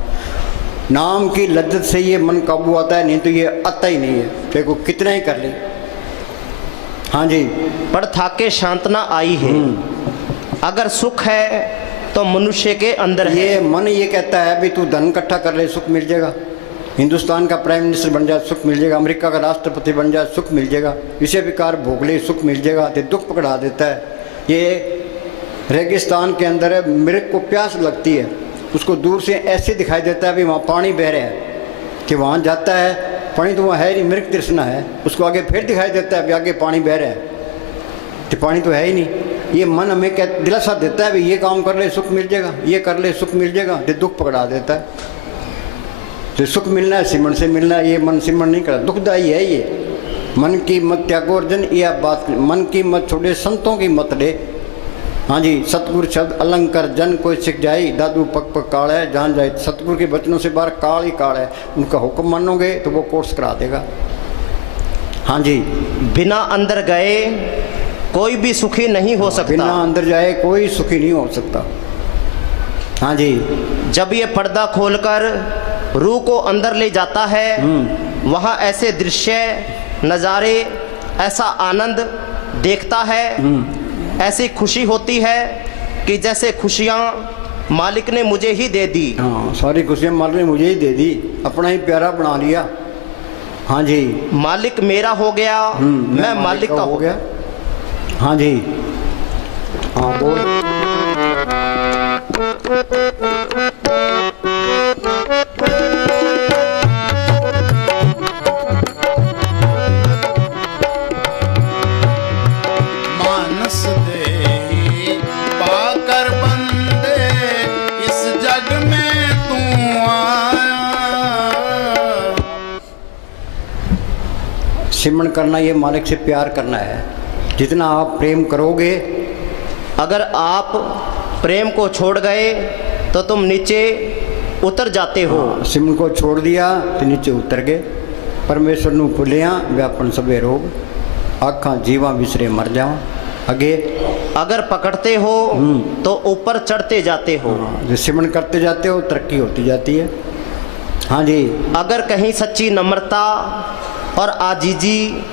नाम की लज्जत से ये मन काबू आता है, नहीं तो ये आता ही नहीं है। देखो कितना ही कर ले। हाँ जी। पर थाके शांतना आई है। अगर सुख है तो मनुष्य के अंदर है। ये मन ये कहता है भी तू धन इकट्ठा कर ले, सुख मिल जाएगा। हिंदुस्तान का प्राइम मिनिस्टर बन जाए, सुख मिल जाएगा। अमेरिका का राष्ट्रपति बन जाए, सुख मिल जाएगा। विषय विकार भोग ले, सुख मिल जाएगा। तो दुख पकड़ा देता है। ये रेगिस्तान के अंदर है, मृग को प्यास लगती है, उसको दूर से ऐसे दिखाई देता है भी वहाँ पानी बह रहा है, कि वहाँ जाता है पानी तो वहाँ है नहीं, मृग तृष्णा है, उसको आगे फिर दिखाई देता है भी आगे पानी बह रहा है, तो पानी तो है ही नहीं। ये मन हमें क्या दिलासा देता है भी ये काम कर ले सुख मिल जाएगा, ये कर ले सुख मिल जाएगा, तो दुख पकड़ा देता है। तो सुख मिलना है सिमरन से मिलना है, ये मन सिमरन नहीं करता, दुखदायी है ये। मन की मत त्यागो अर्जन, यह बात मन की मत छोड़े संतों की मत ले। हाँ जी, सतगुरु शब्द अलंकार जन कोई सिख जाए, दादू पक पक काल है जान जाए। सतगुरु के बचनों से बाहर काल ही काल है, उनका हुक्म मानोगे तो वो कोर्स करा देगा। हाँ जी, बिना अंदर गए कोई भी सुखी नहीं हो सकता। बिना अंदर जाए कोई सुखी नहीं हो सकता। हाँ जी, जब ये पर्दा खोलकर रूह को अंदर ले जाता है, वहाँ ऐसे दृश्य नज़ारे, ऐसा आनंद देखता है, ऐसी खुशी होती है कि जैसे खुशियाँ मालिक ने मुझे ही दे दी। हाँ, सारी खुशियाँ मालिक ने मुझे ही दे दी, अपना ही प्यारा बना लिया। हाँ जी, मालिक मेरा हो गया, मैं मालिक का हो गया। हाँ जी, हाँ बोल। मानस देही पाकर बंदे, इस जग में तू आया। सिमरन करना ये मालिक से प्यार करना है। जितना आप प्रेम करोगे, अगर आप प्रेम को छोड़ गए तो तुम नीचे उतर जाते हो। सिमरन को छोड़ दिया तो नीचे उतर गए। परमेश्वर नू भुलिया व्यापन सबे रोग, आँखां जीवा विसरे मर जावा। आगे अगर पकड़ते हो तो ऊपर चढ़ते जाते हो। जो सिमरन करते जाते हो तरक्की होती जाती है। हाँ जी, अगर कहीं सच्ची नम्रता और आजीजी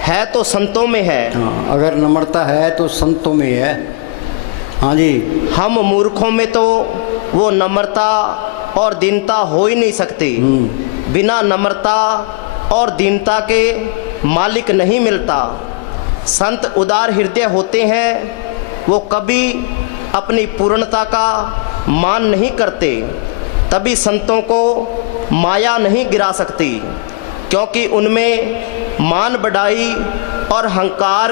है तो संतों में है। हाँ, अगर नम्रता है तो संतों में है। हाँ जी, हम मूर्खों में तो वो नम्रता और दीनता हो ही नहीं सकती। बिना नम्रता और दीनता के मालिक नहीं मिलता। संत उदार हृदय होते हैं, वो कभी अपनी पूर्णता का मान नहीं करते। तभी संतों को माया नहीं गिरा सकती, क्योंकि उनमें मान बढ़ाई और अहंकार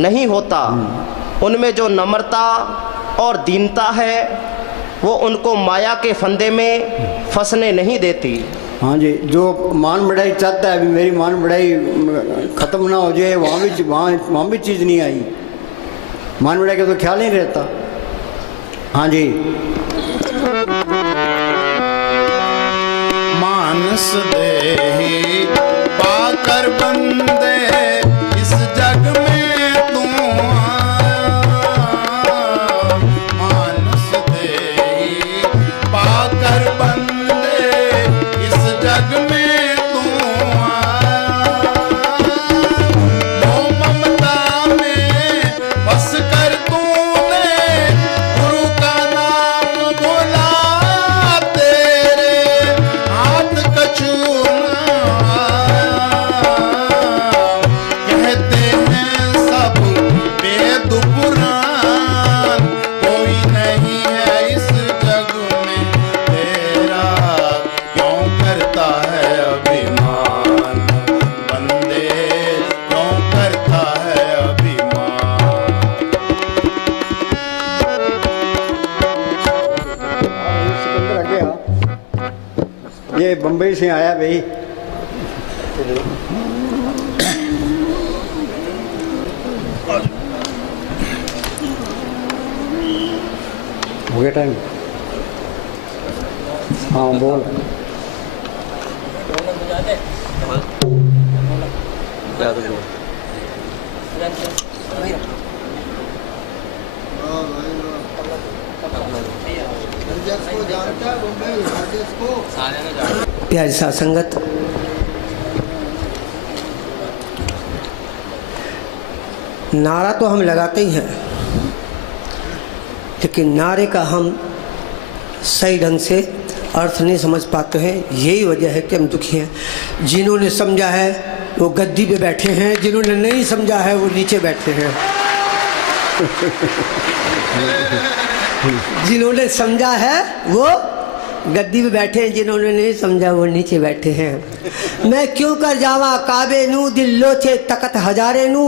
नहीं होता। उनमें जो नम्रता और दीनता है वो उनको माया के फंदे में फंसने नहीं देती। हाँ जी, जो मान बढ़ाई चाहता है, अभी मेरी मान बढ़ाई खत्म ना हो जाए, वहाँ भी चीज़ नहीं आई। मान बढ़ाई का तो ख्याल नहीं रहता। हाँ जी, मानस देही पाकर बंदे, इस जग में तू आया। मानस देही पाकर बंदे, इस जग में तू आया। मोह ममता में बस कर तूने गुरु का नाम बोला, तेरे हाथ कछु कहते हैं सब वेद पुराण, कोई नहीं है इस जग में तेरा, क्यों करता है अभिमान बंदे, क्यों करता है अभिमान। ये बम्बई से आया भाई। हो गया टाइम? हाँ बोल। प्यारी साथ संगत, नारा तो हम लगाते ही हैं, लेकिन नारे का हम सही ढंग से अर्थ नहीं समझ पाते हैं। यही वजह है कि हम दुखी हैं। जिन्होंने समझा है वो गद्दी पे बैठे हैं, जिन्होंने नहीं समझा है वो नीचे बैठे हैं। जिन्होंने समझा है वो गद्दी पे बैठे हैं, जिन्होंने नहीं समझा वो नीचे बैठे हैं। मैं क्यों कर जावा काबे नू दिल लोचे तकत हजारे नू,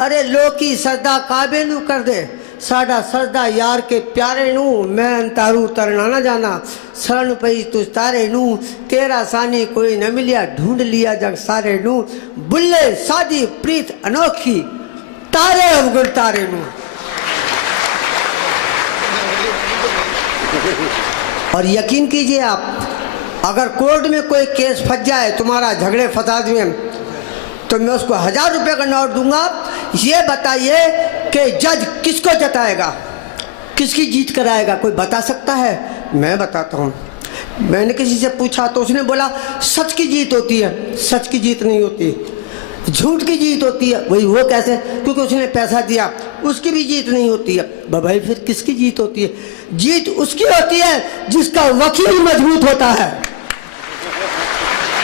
अरे लो की सरदा काबे नू कर दे साडा सरदा यार के प्यारे नू, मैं अंतारू तरना ना जाना शरण पई तुझ तारे नू, तेरा सानी कोई न मिलिया ढूंढ लिया जग सारे नू, बुल्ले सादी प्रीत अनोखी तारे अवगुण तारे नू। और यकीन कीजिए आप, अगर कोर्ट में कोई केस फंस जाए तुम्हारा झगड़े फसाद में, तो मैं उसको 1000 रुपये का नोट दूंगा। ये बताइए कि जज किसको जताएगा, किसकी जीत कराएगा, कोई बता सकता है? मैं बताता हूँ। मैंने किसी से पूछा तो उसने बोला सच की जीत होती है। सच की जीत नहीं होती, झूठ की जीत होती है। वही वो कैसे? क्योंकि उसने पैसा दिया, उसकी भी जीत नहीं होती है। भाई फिर किसकी जीत होती है? जीत उसकी होती है जिसका वकील मजबूत होता है।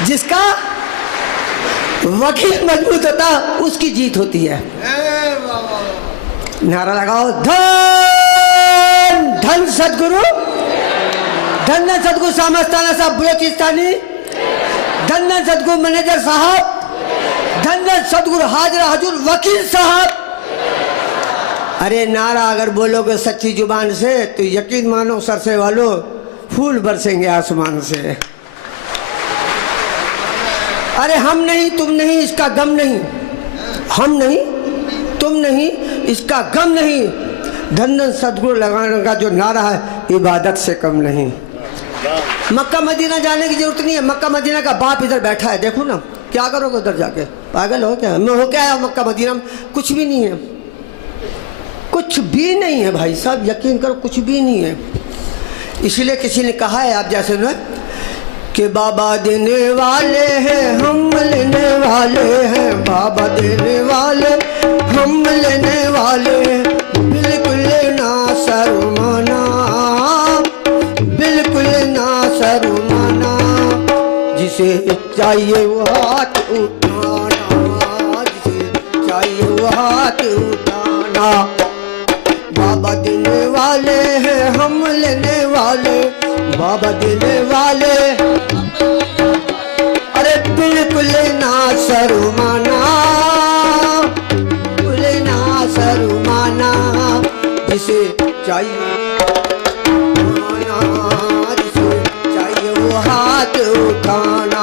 जिसका वकील मजबूत होता है उसकी जीत होती है। नारा लगाओ, धन धन सदगुरु, धन धन सदगुरु सामस्ताना साहब बलोचिस्तानी, धन धन सदगुरु मैनेजर साहब, धन धन सदगुरु हाजरा हजूर वकील साहब। अरे नारा अगर बोलोगे सच्ची जुबान से तो यकीन मानो सरसे वालों फूल बरसेंगे आसमान से। अरे हम नहीं तुम नहीं इसका गम नहीं, हम नहीं तुम नहीं इसका गम नहीं, धन धन सदगुरु लगाने का जो नारा है इबादत से कम नहीं। मक्का मदीना जाने की जरूरत नहीं है, मक्का मदीना का बाप इधर बैठा है, देखो ना क्या करोगे उधर जाके? पागल हो क्या? मैं हो क्या आया मक्का मदीना में? कुछ भी नहीं है, कुछ भी नहीं है भाई साहब, यकीन करो कुछ भी नहीं है। इसलिए किसी ने कहा है आप जैसे ना कि बाबा देने वाले हैं हम लेने वाले हैं, बाबा देने वाले हम लेने वाले, बिल्कुल ना शर्माना, बिल्कुल ना शर्माना, जिसे चाहिए वो हाथ उठाना, जिसे चाहिए वो हाथ उठाना। बाबा देने वाले हैं हम लेने वाले, बाबा देने वाले, अरे बिल्कुल ना शर्माना, बिल्कुल ना शर्माना, जिसे चाहिए जिसे चाहिए वो हाथ उठाना।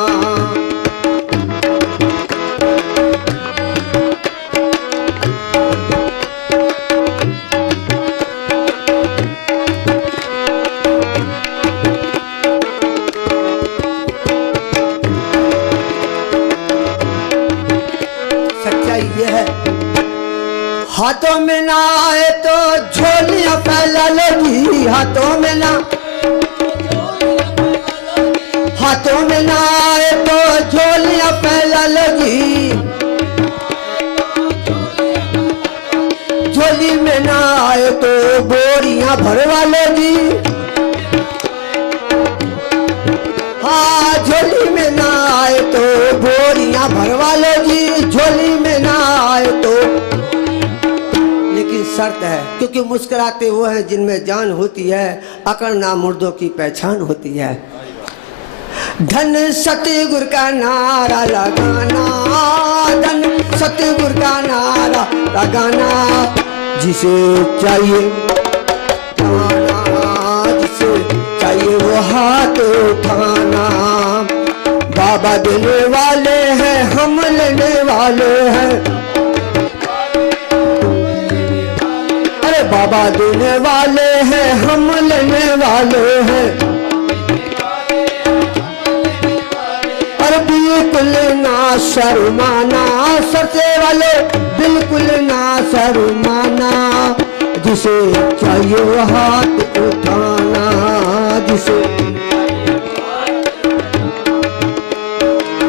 हाथों में ना आए तो झोलियां फैला लोगी, हाथों में ना, हाथों में ना आए तो झोलियां फैला लोगी, झोली में ना आए तो बोरियां भरवा लोगी। हाँ झोली में ना आए तो बोरियां भरवा लोगी, झोली में ना आए तो, शर्त है क्योंकि मुस्कुराते वो हैं जिनमें जान होती है, अकड़ना मुर्दों की पहचान होती है। धन सतगुरु का नारा लगाना, धन सतगुरु का नारा लगाना, जिसे चाहिए जिसे चाहिए वो हाथ उठाना। बाबा देने वाले हैं हम लेने वाले हैं, बाबा देने वाले हैं हम लेने वाले हैं, और बिल्कुल ना शर्माना, सरसे वाले बिल्कुल ना शर्माना, जिसे चाहिए वो हाथ उठाना, जिसे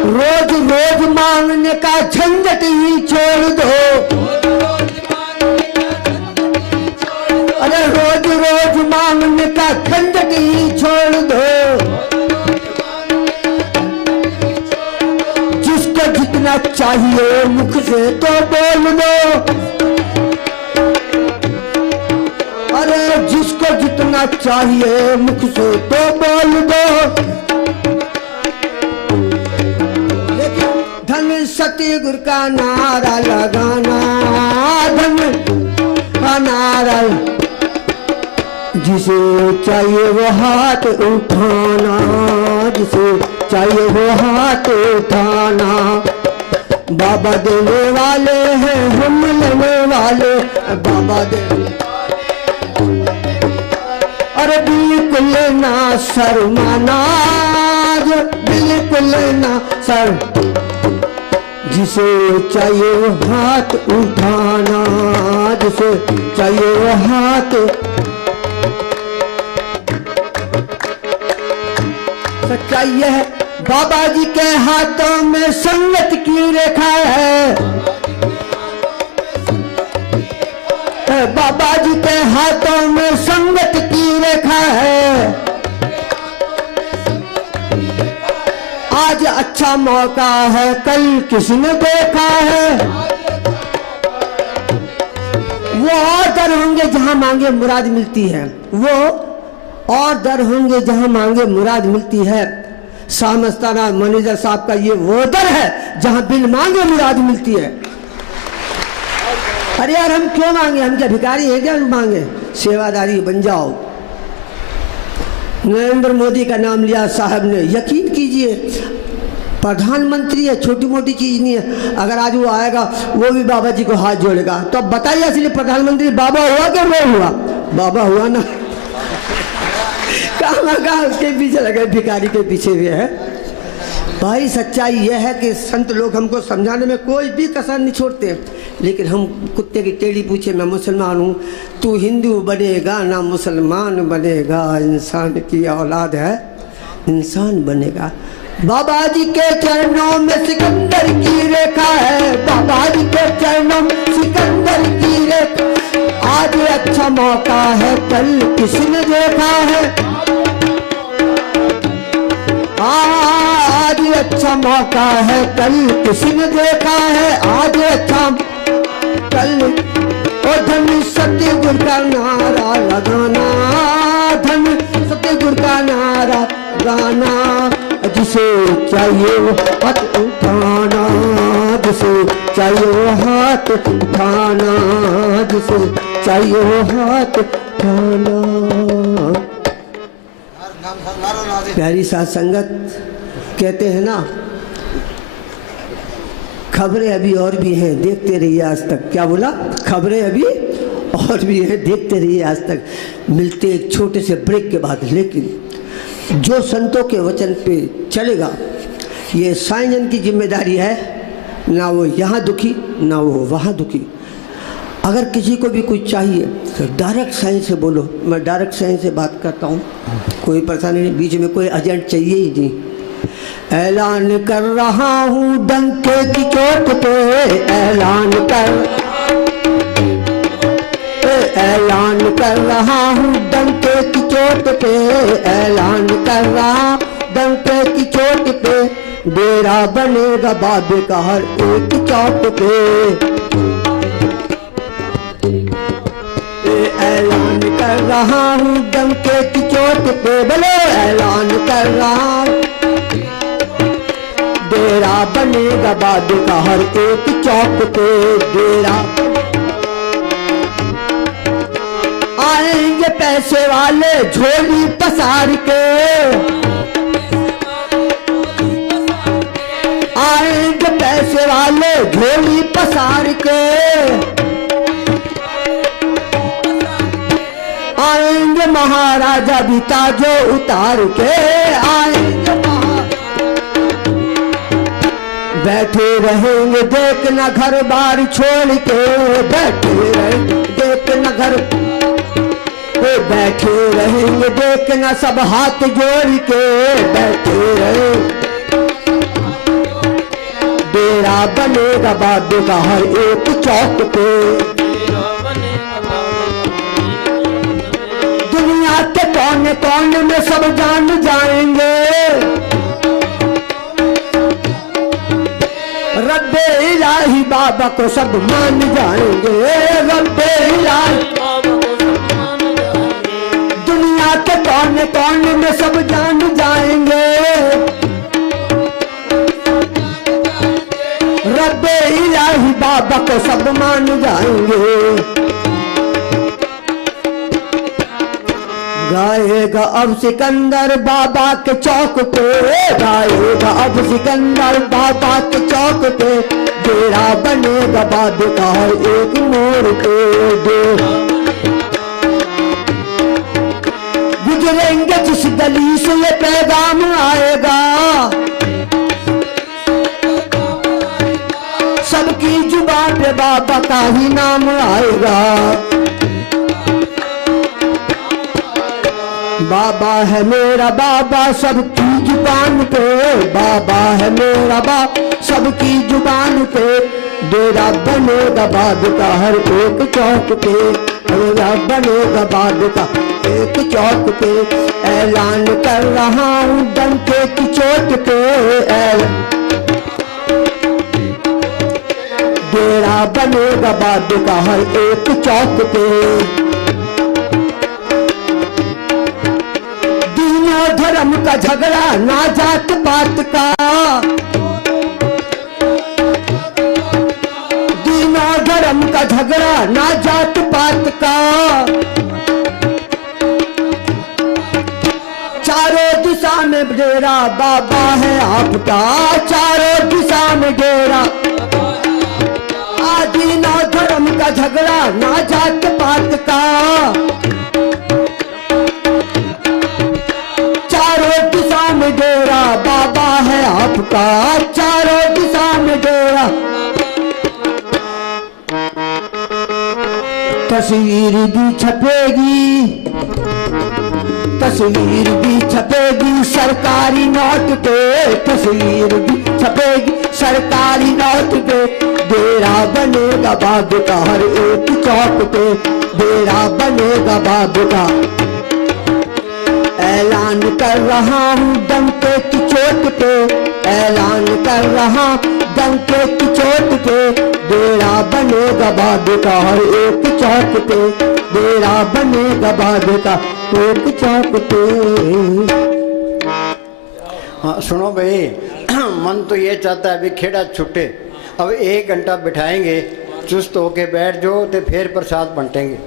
रोज रोज मांगने का झंझट ही छोड़ दो, अरे रोज रोज मांगने का झंझट ही छोड़ दो, जिसको जितना चाहिए मुख से तो बोल दो, चाहिए मुख से तो बोल दो, लेकिन धन सतगुरु का नारा लगाना, धन का नारा, जिसे चाहिए वो हाथ उठाना, जिसे चाहिए वो हाथ उठाना। बाबा देने वाले हैं, हम लेने वाले, बाबा देने, अरे बिल्कुल ना शर्माना, बिल्कुल ना शर्म, जिसे चाहिए वो हाथ उठाना, जिसे चाहिए वो हाथ। सच्चाई यह है बाबा जी के हाथों में संगत की रेखा है, बाबा जी के हाथों में संगत की रेखा है। आज अच्छा मौका है, कल किसने देखा है। वो और दर होंगे जहां मांगे मुराद मिलती है, वो और दर होंगे जहां मांगे मुराद मिलती है। सामस्ताना मैनेजर साहब का ये वो दर है जहां बिन मांगे मुराद मिलती है। अरे यार हम क्यों मांगे, हम क्या भिखारी हैं क्या मांगे, सेवादारी बन जाओ। नरेंद्र मोदी का नाम लिया साहब ने, यकीन कीजिए प्रधानमंत्री है, छोटी मोटी चीज नहीं है। अगर आज वो आएगा वो भी बाबा जी को हाथ जोड़ेगा, तो अब बताइए असली प्रधानमंत्री बाबा हुआ क्या वो हुआ, बाबा हुआ ना। कहाँ उसके पीछे लगे, भिखारी के पीछे भी है। भाई सच्चाई यह है कि संत लोग हमको समझाने में कोई भी कसर नहीं छोड़ते, लेकिन हम कुत्ते की टेढ़ी पूछे मैं मुसलमान हूँ, तू हिंदू बनेगा ना मुसलमान बनेगा, इंसान की औलाद है इंसान बनेगा। बाबा जी के चरणों में सिकंदर की रेखा है, बाबा जी के चरणों में सिकंदर की रेखा। आज अच्छा मौका है, कल किसने देखा है। आज अच्छा मौका है, कल किसने देखा है। आज अच्छा कल, और धन सतगुरु का नारा लगाना, धन सतगुरु का नारा गाना, जिसे चाहिए वो हाथ उठाना, जिसे चाहिए वो हाथ उठाना, जिसे चाहिए वो हाथ उठाना। प्यारी साथ संगत, कहते हैं ना खबरें अभी और भी हैं, देखते रहिए आज तक। क्या बोला, खबरें अभी और भी हैं, देखते रहिए आज तक। मिलते एक छोटे से ब्रेक के बाद, लेकिन जो संतों के वचन पे चलेगा, ये साईं की जिम्मेदारी है, ना वो यहाँ दुखी ना वो वहाँ दुखी। अगर किसी को भी कुछ चाहिए तो डायरेक्ट साईं से बोलो, मैं डायरेक्ट साईं से बात करता हूँ, कोई परेशानी नहीं, बीच में कोई एजेंट चाहिए ही नहीं। ऐलान कर रहा हूँ डंके की चोट पे, ऐलान कर रहा हूँ डंके की चोट पे, ऐलान कर रहा डंके की चोट पे, डेरा बनेगा बाबे का हर एक चौक पे। ऐलान कर रहा हूँ डंके की चोट पे, बोलो ऐलान कर रहा हूँ, डेरा बनेगा बाबे का हर एक चौक पे, डेरा। आएंगे पैसे वाले झोली पसार के, आएंगे पैसे वाले झोली पसार के, आएंगे महाराजा भी ताजो उतार के, आएंगे बैठे रहेंगे देखना घर बार छोड़ के, बैठे रहेंगे देखना घर, बैठे रहेंगे देखना सब हाथ जोड़ के, बैठे रहे। डेरा बनेगा बाबे का हर एक चौक पे, दुनिया के कोने कोने में सब जान जाएंगे, रब्बे इलाही बाबा को सब मान जाएंगे, रब्बे इलाही दुनिया कौन में सब जान जाएंगे। रब्बे इलाही बाबा को सब मान जाएंगे। गाएगा अब सिकंदर बाबा के चौक पे, गाएगा अब सिकंदर बाबा के चौक पे, डेरा बनेगा बाद का एक मोड़ पे। गुजरेंगे जिस गली से ये पैगाम आएगा, सबकी जुबान पे बाबा का ही नाम आएगा। बाबा है मेरा बाबा सबकी जुबान पे, बाबा है मेरा बाबा सबकी जुबान पे, डेरा बनेगा बाद का हर एक चौक पे, डेरा बनेगा बाद का एक चौक पे। ऐलान कर रहा हूँ डंके की चोट पे, डेरा बनेगा बाद का हर एक चौक पे। धर्म का झगड़ा ना जात पात का, दीना धर्म का झगड़ा ना जात पात का। चारों दिशा में डेरा बाबा है आपका, चारों दिशा में डेरा। दीना धर्म का झगड़ा ना जात पात का, डेरा बाबा है आपका, चारों दिशा में डेरा। तस्वीर भी छपेगी, तस्वीर भी छपेगी सरकारी नोट पे, तस्वीर भी छपेगी सरकारी नोट पे, डेरा बनेगा बाद का हर एक चौक पे, डेरा बनेगा बाद का। ऐलान कर रहा हूँ डंके की चोट पे, ऐलान कर रहा डंके की चोट पे, डेरा बनेगा बाद का हर एक चौक पे, डेरा बनेगा बाद का एक चौक पे। हाँ सुनो भाई, मन तो ये चाहता है अभी खेड़ा छुट्टे, अब 1 घंटा बिठाएंगे, चुस्त होके बैठ जाओ तो फिर प्रसाद बंटेंगे।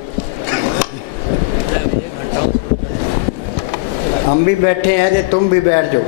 हम भी बैठे हैं तो तुम भी बैठ जाओ।